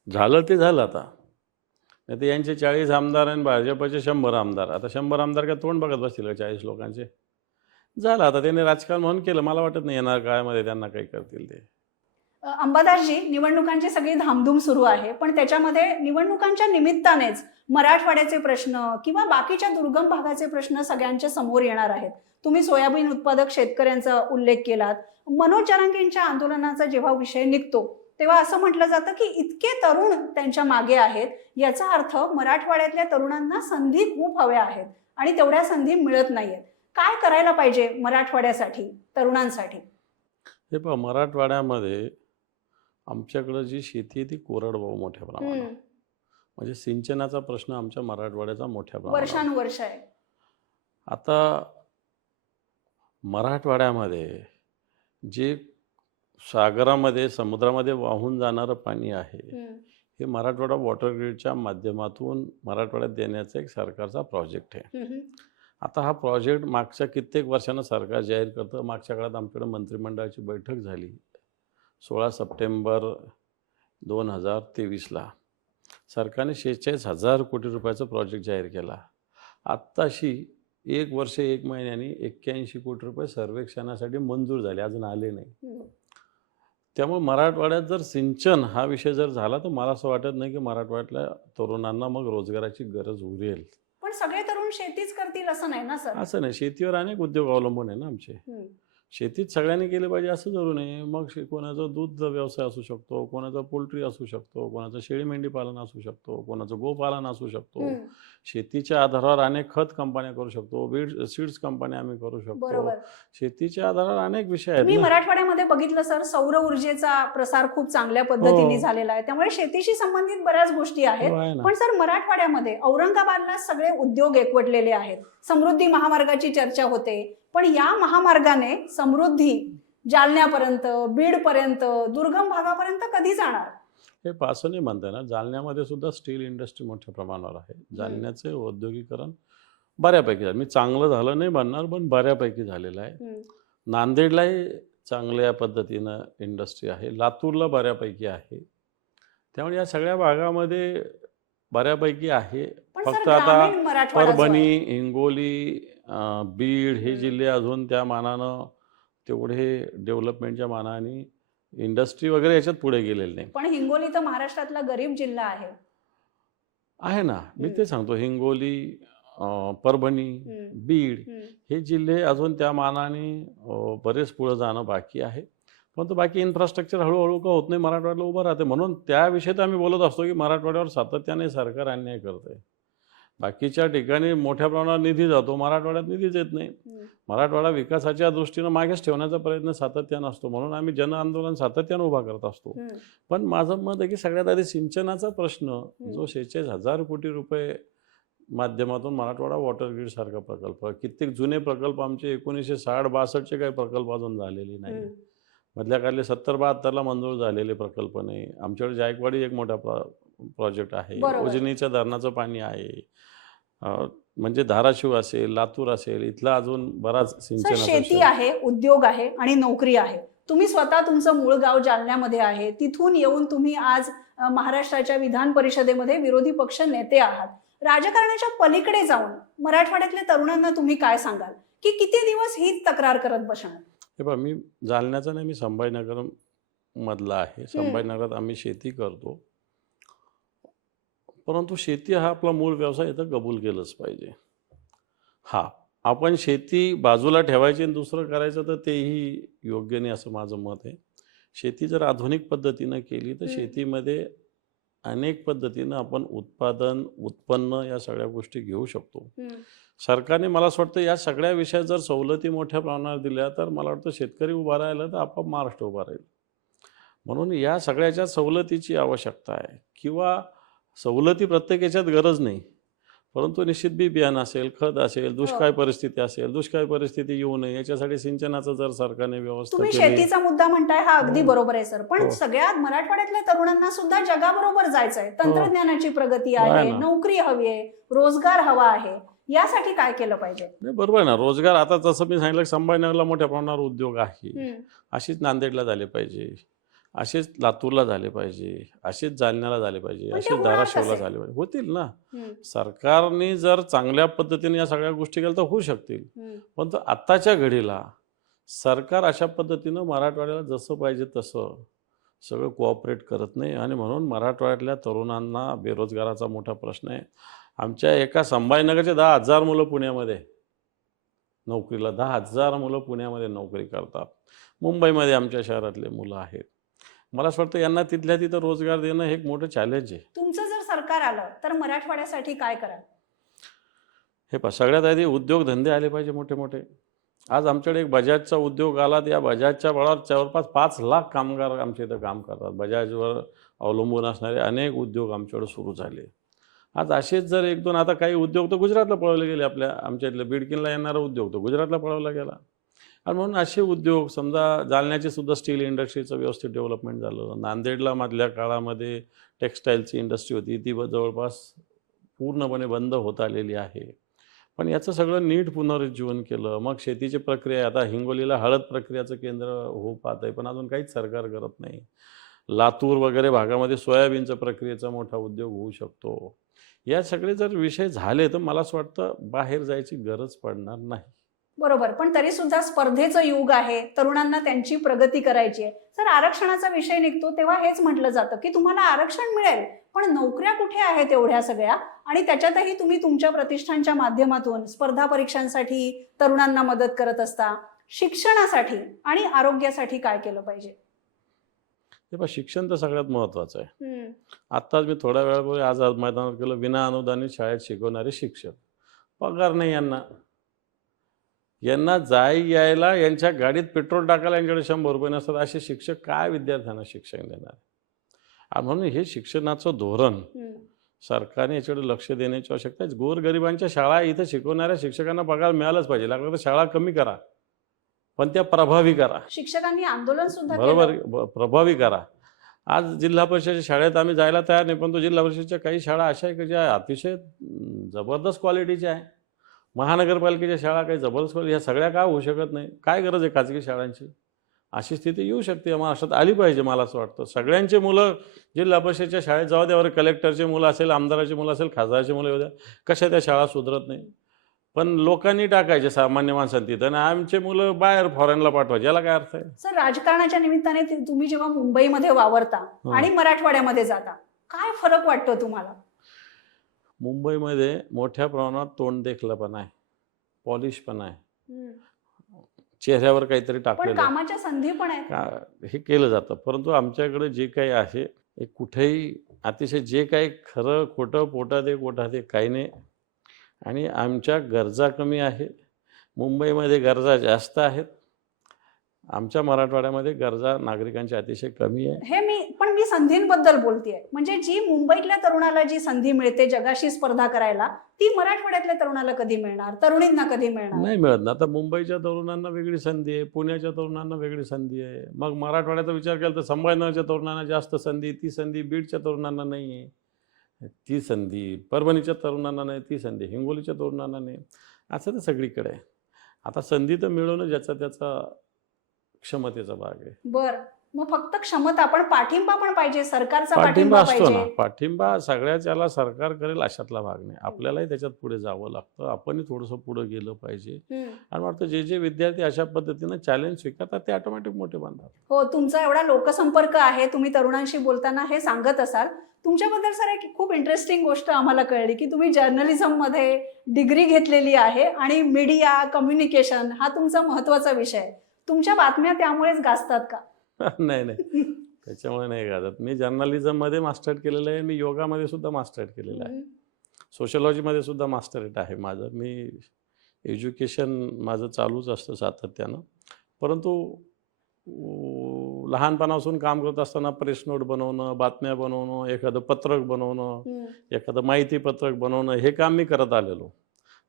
झालं ते झालं आता. नाही तर यांचे 40 आमदार आणि भाजपचे 100 आमदार. आता 100 आमदार काय तोंड बघत बसतील का 40 लोकांचे? झालं आता, त्यांनी राजकारण म्हणून केलं. मला वाटत नाही येणार काळामध्ये त्यांना काही करतील ते. अंबादासजी, निवडणुकांची सगळी धामधूम सुरू आहे, पण त्याच्यामध्ये निवडणुकांच्या निमित्तानेच मराठवाड्याचे प्रश्न किंवा बाकीच्या दुर्गम भागाचे प्रश्न सगळ्यांच्या समोर येणार आहेत. तुम्ही सोयाबीन उत्पादक शेतकऱ्यांचा उल्लेख केलात. मनोज जरांगेंच्या आंदोलनाचा जेव्हा विषय निघतो तेव्हा असं म्हटलं जातं की इतके तरुण त्यांच्या मागे आहेत, याचा अर्थ मराठवाड्यातल्या तरुणांना संधी खूप हव्या आहेत आणि तेवढ्या संधी मिळत नाहीयेत. काय करायला पाहिजे मराठवाड्यासाठी, तरुणांसाठी? हे पहा, मराठवाड्यामध्ये आमच्याकडं जी शेती आहे ती कोरडवाहू मोठ्या प्रमाणात, म्हणजे सिंचनाचा प्रश्न आमच्या मराठवाड्याचा मोठ्या प्रमाणात वर्षानुवर्ष आहे. आता मराठवाड्यामध्ये जे सागरामध्ये, समुद्रामध्ये वाहून जाणारं पाणी आहे, हे मराठवाडा वॉटर ग्रीडच्या माध्यमातून मराठवाड्यात देण्याचा एक सरकारचा प्रोजेक्ट आहे. आता हा प्रोजेक्ट मागच्या कित्येक वर्षानं सरकार जाहीर करतं. मागच्या काळात आमच्याकडे मंत्रिमंडळाची बैठक झाली 16 सप्टेंबर 2023ला. सरकारने 46,000 कोटी रुपयाचा प्रोजेक्ट जाहीर केला. आत्ताशी 1 वर्ष 1 महिन्यानी 81 कोटी रुपये सर्वेक्षणासाठी मंजूर झाले, अजून आले नाही. त्यामुळे मराठवाड्यात जर सिंचन हा विषय जर झाला तर मला असं वाटत नाही की मराठवाड्यातल्या तरुणांना मग रोजगाराची गरज उरेल. पण सगळे तरुण शेतीच करतील असं नाही ना सर. असं नाही, शेतीवर अनेक उद्योग अवलंबून आहे ना आमचे. शेतीत सगळ्यांनी केले पाहिजे असं जरूर नाही. मग कोणाचा दूध व्यवसाय असू शकतो, कोणाचा पोल्ट्री असू शकतो, कोणाचं शेळी मेंढी पालन असू शकतो, कोणाचं गोपालन असू शकतो. शेतीच्या आधारावर अनेक खत कंपन्या करू शकतो, सीड्स कंपन्या आम्ही करू शकतो. बरोबर. शेतीच्या आधारावर अनेक विषय आहेत मी ना. मराठवाड्यामध्ये बघितलं सर, सौर ऊर्जेचा प्रसार खूप चांगल्या पद्धतीने झालेला आहे. त्यामुळे शेतीशी संबंधित बऱ्याच गोष्टी आहेत. हो, आहे ना. पण सर मराठवाड्यामध्ये औरंगाबादला सगळे उद्योग एकवटलेले आहेत. समृद्धी महामार्गाची चर्चा होते, पण या महामार्गाने समृद्धी जालन्यापर्यंत, बीडपर्यंत, दुर्गम भागापर्यंत कधी जाणार? हे असं नाही म्हणता येणार. जालन्यामध्ये सुद्धा स्टील इंडस्ट्री मोठ्या प्रमाणावर आहे. जालन्याचे औद्योगिकरण बऱ्यापैकी झालं. मी चांगलं झालं नाही म्हणणार, पण बऱ्यापैकी झालेलं आहे. नांदेडलाही चांगल्या पद्धतीनं इंडस्ट्री आहे, लातूरला बऱ्यापैकी आहे. त्यामुळे या सगळ्या भागामध्ये बऱ्यापैकी आहे. पण सर, फक्त आता ग्रामीण मराठवाडा जो आहे, परभणी, हिंगोली, बीड हे जिल्हे अजून त्या मानानं तेवढे डेव्हलपमेंटच्या मानाने इंडस्ट्री वगैरे याच्यात पुढे गेलेले नाही. पण हिंगोली तर महाराष्ट्रातला गरीब जिल्हा आहे ना. मी ते सांगतो, हिंगोली, परभणी, बीड हे जिल्हे अजून त्या मानाने बरेच पुढे जाणं बाकी आहे. परंतु बाकी इन्फ्रास्ट्रक्चर हळूहळू का होत नाही, मराठवाड्याला उभं राहते. म्हणून त्याविषयी आम्ही बोलत असतो की मराठवाड्यावर सातत्याने सरकार अन्याय करत आहे. बाकीच्या ठिकाणी मोठ्या प्रमाणावर निधी जातो, मराठवाड्यात निधीच येत नाही. मराठवाडा विकासाच्या दृष्टीनं मागेच ठेवण्याचा प्रयत्न सातत्यानं असतो. म्हणून आम्ही जन आंदोलन सातत्यानं उभा करत असतो. पण माझं मत आहे की सगळ्यात आधी सिंचनाचा प्रश्न, जो 46,000 कोटी रुपये माध्यमातून मराठवाडा वॉटर ग्रीड सारखा प्रकल्प, कित्येक जुने प्रकल्प आमचे 1960-62चे काही प्रकल्प अजून झालेले नाही. मधल्या काळातले 70-72ला मंजूर झालेले प्रकल्प नाही. आमच्याकडे जायकवाडी एक मोठा प्रोजेक्ट आहे, उजनीच्या धरणाचं पाणी आहे, म्हणजे धाराशिव असेल, लातूर असेल, इथला अजून बराच सिंचन. शेती आहे, उद्योग आहे आणि नोकरी आहे. तुम्ही स्वतः तुमचं मूळ गाव जालन्यामध्ये आहे, तिथून येऊन तुम्ही आज महाराष्ट्राच्या विधान परिषदेमध्ये विरोधी पक्ष नेते आहात. राजकारणाच्या पलीकडे जाऊन मराठवाड्यातल्या तरुणांना तुम्ही काय सांगाल की किती दिवस हीच तक्रार करत बसणार? हे बघा, मी जालन्याचा नाही, मी संभाजीनगर मधला आहे. संभाजीनगरात आम्ही शेती करतो, परंतु शेती हा आपला मूळ व्यवसाय, इथं कबूल केलंच पाहिजे. आपण शेती बाजूला ठेवायची आणि दुसरं करायचं तर तेही योग्य नाही असं माझं मत आहे. शेती जर आधुनिक पद्धतीनं केली तर शेतीमध्ये अनेक पद्धतीनं आपण उत्पन्न या सगळ्या गोष्टी घेऊ शकतो. सरकारने मला असं वाटतं या सगळ्या विषयात जर सवलती मोठ्या प्रमाणावर दिल्या तर मला वाटतं शेतकरी उभा राहिला तर आपोआप महाराष्ट्र उभा राहील. म्हणून या सगळ्याच्या सवलतीची आवश्यकता आहे, किंवा सवलती प्रत्येक याच्यात गरज नाही, परंतु निश्चित बी बियाणं असेल, खत असेल, दुष्काळ परिस्थिती असेल, दुष्काळ परिस्थिती येऊ नये याच्यासाठी सिंचनाचं जर सरकारने व्यवस्था तुम्ही केली. शेतीचा मुद्दा म्हणताय, हा अगदी बरोबर आहे सर. पण सगळ्या मराठवाड्यातल्या तरुणांना सुद्धा जगाबरोबर जायचंय. तंत्रज्ञानाची प्रगती आहे, नोकरी हवी आहे, रोजगार हवा आहे. यासाठी काय केलं पाहिजे? बरोबर ना. रोजगार आता जसं मी सांगितलं, संभाजीनगरला मोठ्या प्रमाणावर उद्योग आहे, अशीच नांदेडला झाले पाहिजे, असेच लातूरला झाले पाहिजे, असेच जालन्याला झाले पाहिजे, असेच धाराशिवला झाले पाहिजे. होतील ना. सरकारने जर चांगल्या पद्धतीने या सगळ्या गोष्टी केल्या तर होऊ शकतील. पण आत्ताच्या घडीला सरकार अशा पद्धतीनं मराठवाड्याला जसं पाहिजे तसं सगळं कोऑपरेट करत नाही, आणि म्हणून मराठवाड्यातल्या तरुणांना बेरोजगाराचा मोठा प्रश्न आहे. आमच्या एका संभाजीनगरचे 10,000 मुलं पुण्यामध्ये नोकरीला, 10,000 मुलं पुण्यामध्ये नोकरी करतात. मुंबईमध्ये आमच्या शहरातले मुलं आहेत. मला असं वाटतं यांना तिथल्या तिथं रोजगार देणं हे एक मोठं चॅलेंज आहे. तुमचं जर सरकार आलं तर मराठवाड्यासाठी काय कराल? हे पहा, सगळ्यात आधी उद्योगधंदे आले पाहिजे मोठे मोठे. आज आमच्याकडे एक बजाजचा उद्योग आला, या बजाजच्या बळावर जवळपास 5 लाख कामगार आमच्या इथं काम करतात. बजाजवर अवलंबून असणारे अनेक उद्योग आमच्याकडे सुरू झाले. आज असेच जर 1-2, आता काही उद्योग तर गुजरातला पळवले गेले. आमच्या इथलं बिडकीनला येणारा उद्योग तो गुजरातला पळवला गेला. आणि म्हणून असे उद्योग, समजा जालन्याचे सुद्धा स्टील इंडस्ट्रीचं व्यवस्थित डेव्हलपमेंट झालं. नांदेडला मधल्या काळामध्ये टेक्स्टाईलची इंडस्ट्री होती, ती जवळपास पूर्णपणे बंद होत आलेली आहे. पण याचं सगळं नीट पुनरुज्जीवन केलं. मग शेतीची प्रक्रिया, आता हिंगोलीला हळद प्रक्रियाचं केंद्र पाहत आहे, पण अजून काहीच सरकार करत नाही. लातूर वगैरे भागामध्ये सोयाबीनच्या प्रक्रियेचा मोठा उद्योग होऊ शकतो. या सगळे जर विषय झाले तर मला असं वाटतं बाहेर जायची गरज पडणार नाही. बरोबर, पण तरी सुद्धा स्पर्धेचं युग आहे, तरुणांना त्यांची प्रगती करायची आहे. जर आरक्षणाचा विषय निघतो तेव्हा हेच म्हटलं जातं की तुम्हाला आरक्षण मिळेल, पण नोकऱ्या कुठे आहेत एवढ्या सगळ्या? आणि त्याच्यातही तुम्ही तुमच्या प्रतिष्ठानच्या माध्यमातून स्पर्धा परीक्षांसाठी तरुणांना मदत करत असता. शिक्षणासाठी आणि आरोग्यासाठी काय केलं पाहिजे? हे पहा, शिक्षण तर सगळ्यात महत्त्वाचं आहे. आत्ताच मी थोड्या वेळापूर्वी आज मैदानावर गेलो, विना अनुदानित शाळेत शिकवणारे शिक्षक. पगार नाही यांना. यांना यायला यांच्या गाडीत पेट्रोल टाकायला यांच्याकडे 100 रुपये नसतात. असे शिक्षक काय विद्यार्थ्यांना शिक्षण देणार? आणि म्हणून हे शिक्षणाचं धोरण सरकारने याच्याकडे लक्ष देण्याची आवश्यकता आहे. गोरगरिबांच्या शाळा इथं शिकवणाऱ्या शिक्षकांना पगार मिळालाच पाहिजे. लागलं तर शाळा कमी करा, पण त्या प्रभावी करा. शिक्षकांनी आंदोलन सुद्धा बरोबर, केलं. प्रभावी करा. आज जिल्हा परिषदेच्या शाळेत आम्ही जायला तयार नाही, पण तो जिल्हा परिषदेच्या काही शाळा अशा आहे की ज्या अतिशय जबरदस्त क्वालिटीच्या आहे. महानगरपालिकेच्या शाळा काही जबरदस्त क्वालिटी, ह्या सगळ्या का होऊ शकत नाही? काय गरज आहे खाजगी शाळांची? अशी स्थिती येऊ शकते, महाराष्ट्रात आली पाहिजे. मला असं वाटतं सगळ्यांचे मुलं जिल्हा परिषदेच्या शाळेत जाऊ द्या. बरं, कलेक्टरचे मुलं असेल, आमदाराची मुलं असेल, खासदाराची मुलं येऊ द्या. कशा त्या शाळा सुधरत नाही? पण लोकांनी टाकायचे सामान्य माणसांनी तिथं, आणि आमचे मुलं बाहेर फॉरेनला पाठवायचे. याला काय अर्थ आहे? सर, राजकारणाच्या निमित्ताने तुम्ही जेव्हा मुंबईमध्ये वावरता आणि मराठवाड्यामध्ये जाता, काय फरक वाटतो तुम्हाला? मुंबईमध्ये मोठ्या प्रमाणात तोंडदेखलेपणा आहे, पॉलिश पण आहे, चेहऱ्यावर काहीतरी पण टाकलेलं आहे. कामाच्या संधी पण आहेत. हे केलं जातं. परंतु आमच्याकडे जे काही आहे हे कुठेही अतिशय जे काही खरं खोटं, पोटात एक पोटात एक काही नाही. आणि आमच्या गरजा कमी आहेत. मुंबईमध्ये गरजा जास्त आहेत. आमच्या मराठवाड्यामध्ये गरजा नागरिकांच्या अतिशय कमी आहे. हे मी संधींबद्दल बोलतेय. म्हणजे जी मुंबईतल्या तरुणाला जी संधी मिळते जगाशी स्पर्धा करायला, ती मराठवाड्यातल्या तरुणाला कधी मिळणार? तरुणींना कधी मिळणार? नाही मिळत ना. आता मुंबईच्या तरुणांना वेगळी संधी आहे, पुण्याच्या तरुणांना वेगळी संधी आहे. मग मराठवाड्याचा विचार केला तर संभाजीनगरच्या तरुणांना जास्त संधी, ती संधी बीडच्या तरुणांना नाही आहे. ती संधी परभणीच्या तरुणांना नाही, ती संधी हिंगोलीच्या तरुणांना नाही. असं तर सगळीकडे आहे. आता संधी तर मिळवणं ज्याचा त्याचा क्षमतेचा भाग आहे. बरं, मग फक्त क्षमता, पण पाठिंबा पण पाहिजे, सरकारचा पाठिंबा पाठिंबा असतो ना. पाहिजे. पाठिंबा सगळ्याच याला सरकार करेल अशातला भाग नाही. आपल्यालाही त्याच्यात पुढे जावं लागतं. आपणही थोडंसं पुढे गेलं पाहिजे. आणि वाटतं जे विद्यार्थी अशा पद्धतीनं चॅलेंज स्वीकारतात ते ऑटोमॅटिक मोठे बनतात. हो, तुमचा एवढा लोकसंपर्क आहे, तुम्ही तरुणांशी बोलताना हे सांगत असाल. तुमच्याबद्दल सर एक खूप इंटरेस्टिंग गोष्ट आम्हाला कळली की तुम्ही जर्नलिझममध्ये डिग्री घेतलेली आहे आणि मीडिया कम्युनिकेशन हा तुमचा महत्त्वाचा विषय आहे. तुमच्या बातम्या त्यामुळेच गाजतात का? नाही नाही, त्याच्यामुळे नाही गाजत. मी जर्नलिझममध्ये मास्टरेट केलेलं आहे. मी योगामध्ये सुद्धा मास्टरेट केलेलं आहे. सोशलॉजीमध्ये सुद्धा मास्टरेट आहे माझं. मी एज्युकेशन माझं चालूच असतं सातत्यानं. परंतु लहानपणापासून काम करत असताना प्रेस नोट बनवणं, बातम्या बनवणं, एखादं पत्रक बनवणं, एखादं माहिती पत्रक बनवणं, हे काम मी करत आलेलो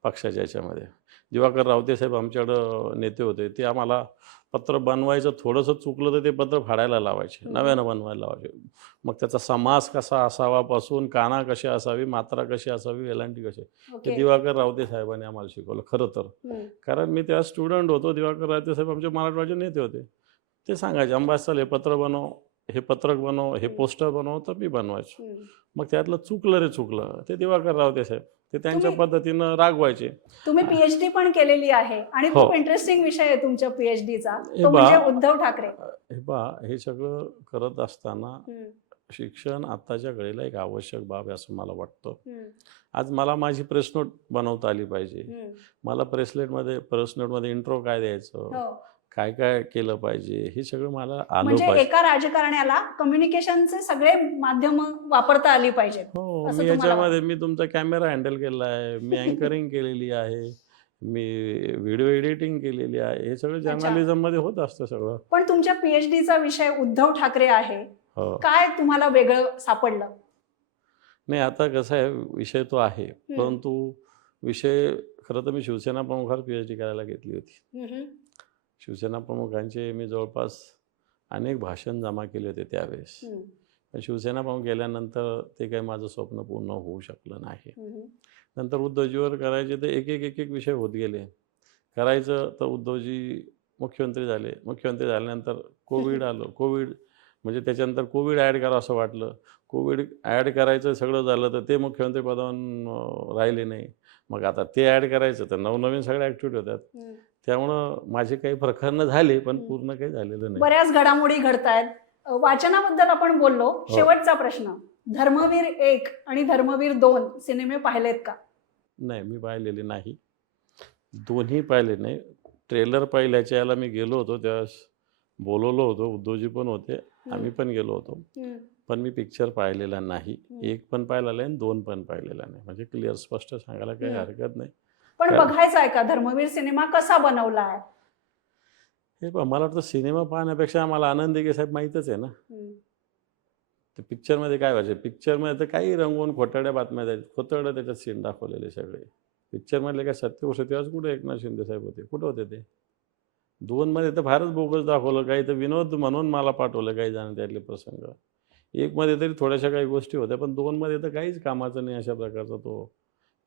पक्षाच्या याच्यामध्ये. दिवाकर रावते साहेब आमच्याकडं नेते होते. ते आम्हाला पत्र बनवायचं थोडंसं चुकलं तर ते पत्र फाडायला लावायचे, नव्यानं बनवायला लावायचे. मग त्याचा समास कसा असावा पासून काना कशी असावी, मात्रा कशी असावी, वेलांटी कशी, ते दिवाकर रावते साहेबांनी आम्हाला शिकवलं खरं तर. कारण मी तेव्हा स्टुडंट होतो. दिवाकर रावते साहेब आमचे मराठवाड्याचे नेते होते. ते सांगायचे, अंबाजचाल हे पत्र बनव, हे पत्रक बनव, हे पोस्टर बनव, तर मी बनवायचो. मग त्यातलं चुकलं रे चुकलं ते दिवाकर रावते साहेब ते त्यांच्या पद्धतीनं रागवायचे. तुम्ही पीएचडी पण केलेली आहे आणि खूप इंटरेस्टिंग विषय आहे तुमच्या पीएचडीचा, तो म्हणजे उद्धव ठाकरे. हे सगळं करत असताना शिक्षण आत्ताच्या घडीला एक आवश्यक बाब आहे असं मला वाटतं. आज मला माझी प्रेस नोट बनवता आली पाहिजे. मला प्रेस नोटमध्ये इंट्रो काय द्यायचं, काय काय केलं पाहिजे, हे सगळं मला आलं म्हणजे पाहिजे. एका राजकारण्याला कम्युनिकेशनचे सगळे माध्यम वापरता आली पाहिजे. हो, मी याच्यामध्ये मी तुमचा कॅमेरा हँडल केला आहे, मी अँकरिंग केलेली आहे, मी व्हिडिओ एडिटिंग केलेली आहे. हे सगळं जर्नलिझम मध्ये होत असतं सगळं. पण तुमच्या पीएचडीचा विषय उद्धव ठाकरे आहे, काय तुम्हाला वेगळं सापडलं? नाही, आता कसं आहे, विषय तो आहे, परंतु विषय खरं तर मी शिवसेना प्रमुखावर पीएचडी करायला घेतली होती. शिवसेना प्रमुखांचे मी जवळपास अनेक भाषण जमा केले होते त्यावेळेस. शिवसेना प्रमुख गेल्यानंतर ते काही माझं स्वप्न पूर्ण होऊ शकलं नाही. नंतर उद्धवजीवर करायचे तर एक एक विषय होत गेले. करायचं तर उद्धवजी मुख्यमंत्री झाले. मुख्यमंत्री झाल्यानंतर कोविड आलं. कोविड म्हणजे त्याच्यानंतर कोविड ॲड करावं असं वाटलं. कोविड ॲड करायचं सगळं झालं तर ते मुख्यमंत्री पदावर राहिले नाही. मग आता ते ॲड करायचं तर नवनवीन सगळ्या ॲक्टिव्हिटी होत्यात. त्यामुळं माझे काही प्रकरणं झाले, पण पूर्ण काही झालेलं नाही. बऱ्याच घडामोडी घडतायत. वाचनाबद्दल आपण बोललो. शेवटचा प्रश्न, धर्मवीर 1 आणि धर्मवीर 2 सिनेमे पाहिलेत का? नाही, मी पाहिलेले नाही. दोन्ही पाहिले नाही. ट्रेलर पाहिल्याच्या याला मी गेलो होतो, त्यावेळेस बोलवलं होतं, उद्धवजी पण होते, आम्ही पण गेलो होतो. पण मी पिक्चर पाहिलेला नाही. 1 पण पाहिलेला आहे आणि 2 पण पाहिलेला नाही. म्हणजे क्लिअर स्पष्ट सांगायला काही हरकत नाही. पण बघायचा आहे का धर्मवीर सिनेमा कसा बनवला आहे? हे पहा, मला वाटतं सिनेमा पाहण्यापेक्षा आम्हाला आनंद दिघे साहेब माहीतच आहे ना. ते पिक्चरमध्ये काय व्हायचं, पिक्चरमध्ये तर काही रंगवून खोटाड्या बातम्या द्यायच्या, खोटाड्या त्याच्यात सीन दाखवलेले सगळे. पिक्चरमधले काय सत्य गोष्ट तेव्हाच कुठे एकनाथ शिंदे साहेब होते, कुठं होते ते? 2 मध्ये तर फारच बोगस दाखवलं, काही तर विनोद म्हणून मला पाठवलं काही जण त्यातले प्रसंग. 1 मध्ये तरी थोड्याशा काही गोष्टी होत्या, पण 2 मध्ये तर काहीच कामाचं नाही अशा प्रकारचा तो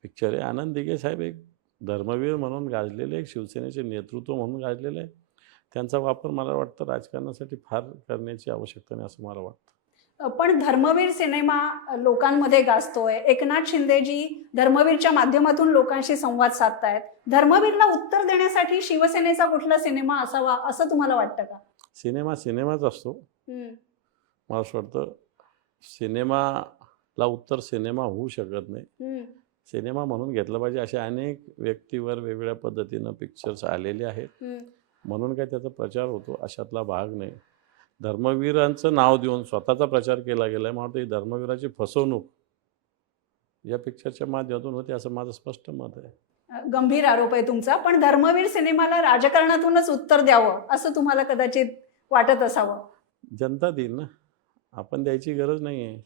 पिक्चर आहे. आनंद दिघे साहेब एक धर्मवीर म्हणून गाजलेले, एक शिवसेनेचे नेतृत्व म्हणून गाजलेले आहे. त्यांचा वापर मला वाटतं राजकारणासाठी फार करण्याची आवश्यकता नाही असं मला वाटतं. पण धर्मवीर सिनेमा लोकांमध्ये गाजतोय. एकनाथ शिंदेजी धर्मवीरच्या माध्यमातून लोकांशी संवाद साधतायत. धर्मवीरला उत्तर देण्यासाठी शिवसेनेचा कुठला सिनेमा असावा असं तुम्हाला वाटतं का? सिनेमा सिनेमाच असतो. मला असं वाटतं सिनेमाला उत्तर सिनेमा होऊ शकत नाही. सिनेमा म्हणून घेतला पाहिजे. असे अनेक व्यक्तीवर वेगवेगळ्या पद्धतीनं पिक्चर्स आलेले आहेत, म्हणून काय त्याचा प्रचार होतो अशातला भाग नाही. धर्मवीरांचं नाव देऊन स्वतःचा प्रचार केला गेला आहे. मला वाटतं ही धर्मवीराची फसवणूक या पिक्चरच्या माध्यमातून होते असं माझं स्पष्ट मत आहे. गंभीर आरोप आहे तुमचा. पण धर्मवीर सिनेमाला राजकारणातूनच उत्तर द्यावं असं तुम्हाला कदाचित वाटत असावं. जनता देईल ना, आपण द्यायची गरज नाही आहे.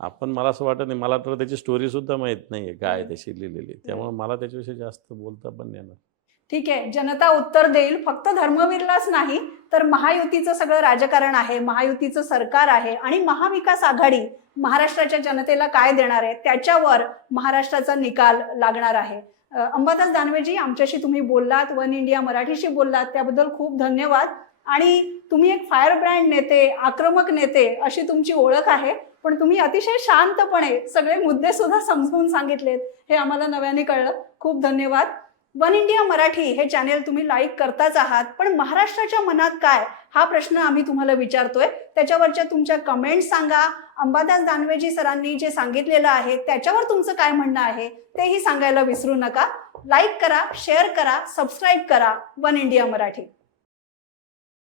आपण, मला असं वाटत नाही, मला तर त्याची स्टोरीसुद्धा माहीत नाही आहे काय त्याची लिहिलेली, त्यामुळे मला त्याच्याविषयी जास्त बोलता पण येणार. ठीक आहे, जनता उत्तर देईल. फक्त धर्मवीरलाच नाही तर महायुतीचं सगळं राजकारण आहे, महायुतीचं सरकार आहे आणि महाविकास आघाडी महाराष्ट्राच्या जनतेला काय देणार आहे त्याच्यावर महाराष्ट्राचा निकाल लागणार आहे. अंबादास दानवेजी, आमच्याशी तुम्ही बोललात, वन इंडिया मराठीशी बोललात, त्याबद्दल खूप धन्यवाद. आणि तुम्ही एक फायर ब्रँड नेते, आक्रमक नेते अशी तुमची ओळख आहे, पण तुम्ही अतिशय शांतपणे सगळे मुद्दे सुद्धा समजून सांगितलेत, हे आम्हाला नव्याने कळलं. खूप धन्यवाद. वन इंडिया मराठी हे चॅनेल तुम्ही लाईक करताच आहात, पण महाराष्ट्राच्या मनात काय हा प्रश्न आम्ही तुम्हाला विचारतोय. त्याच्यावरच्या तुमच्या कमेंट्स सांगा. अंबादास दानवेजी सरांनी जे सांगितलेलं आहे त्याच्यावर तुमचं काय म्हणणं आहे तेही सांगायला विसरू नका. लाईक करा, शेअर करा, सबस्क्राईब करा वन इंडिया मराठी.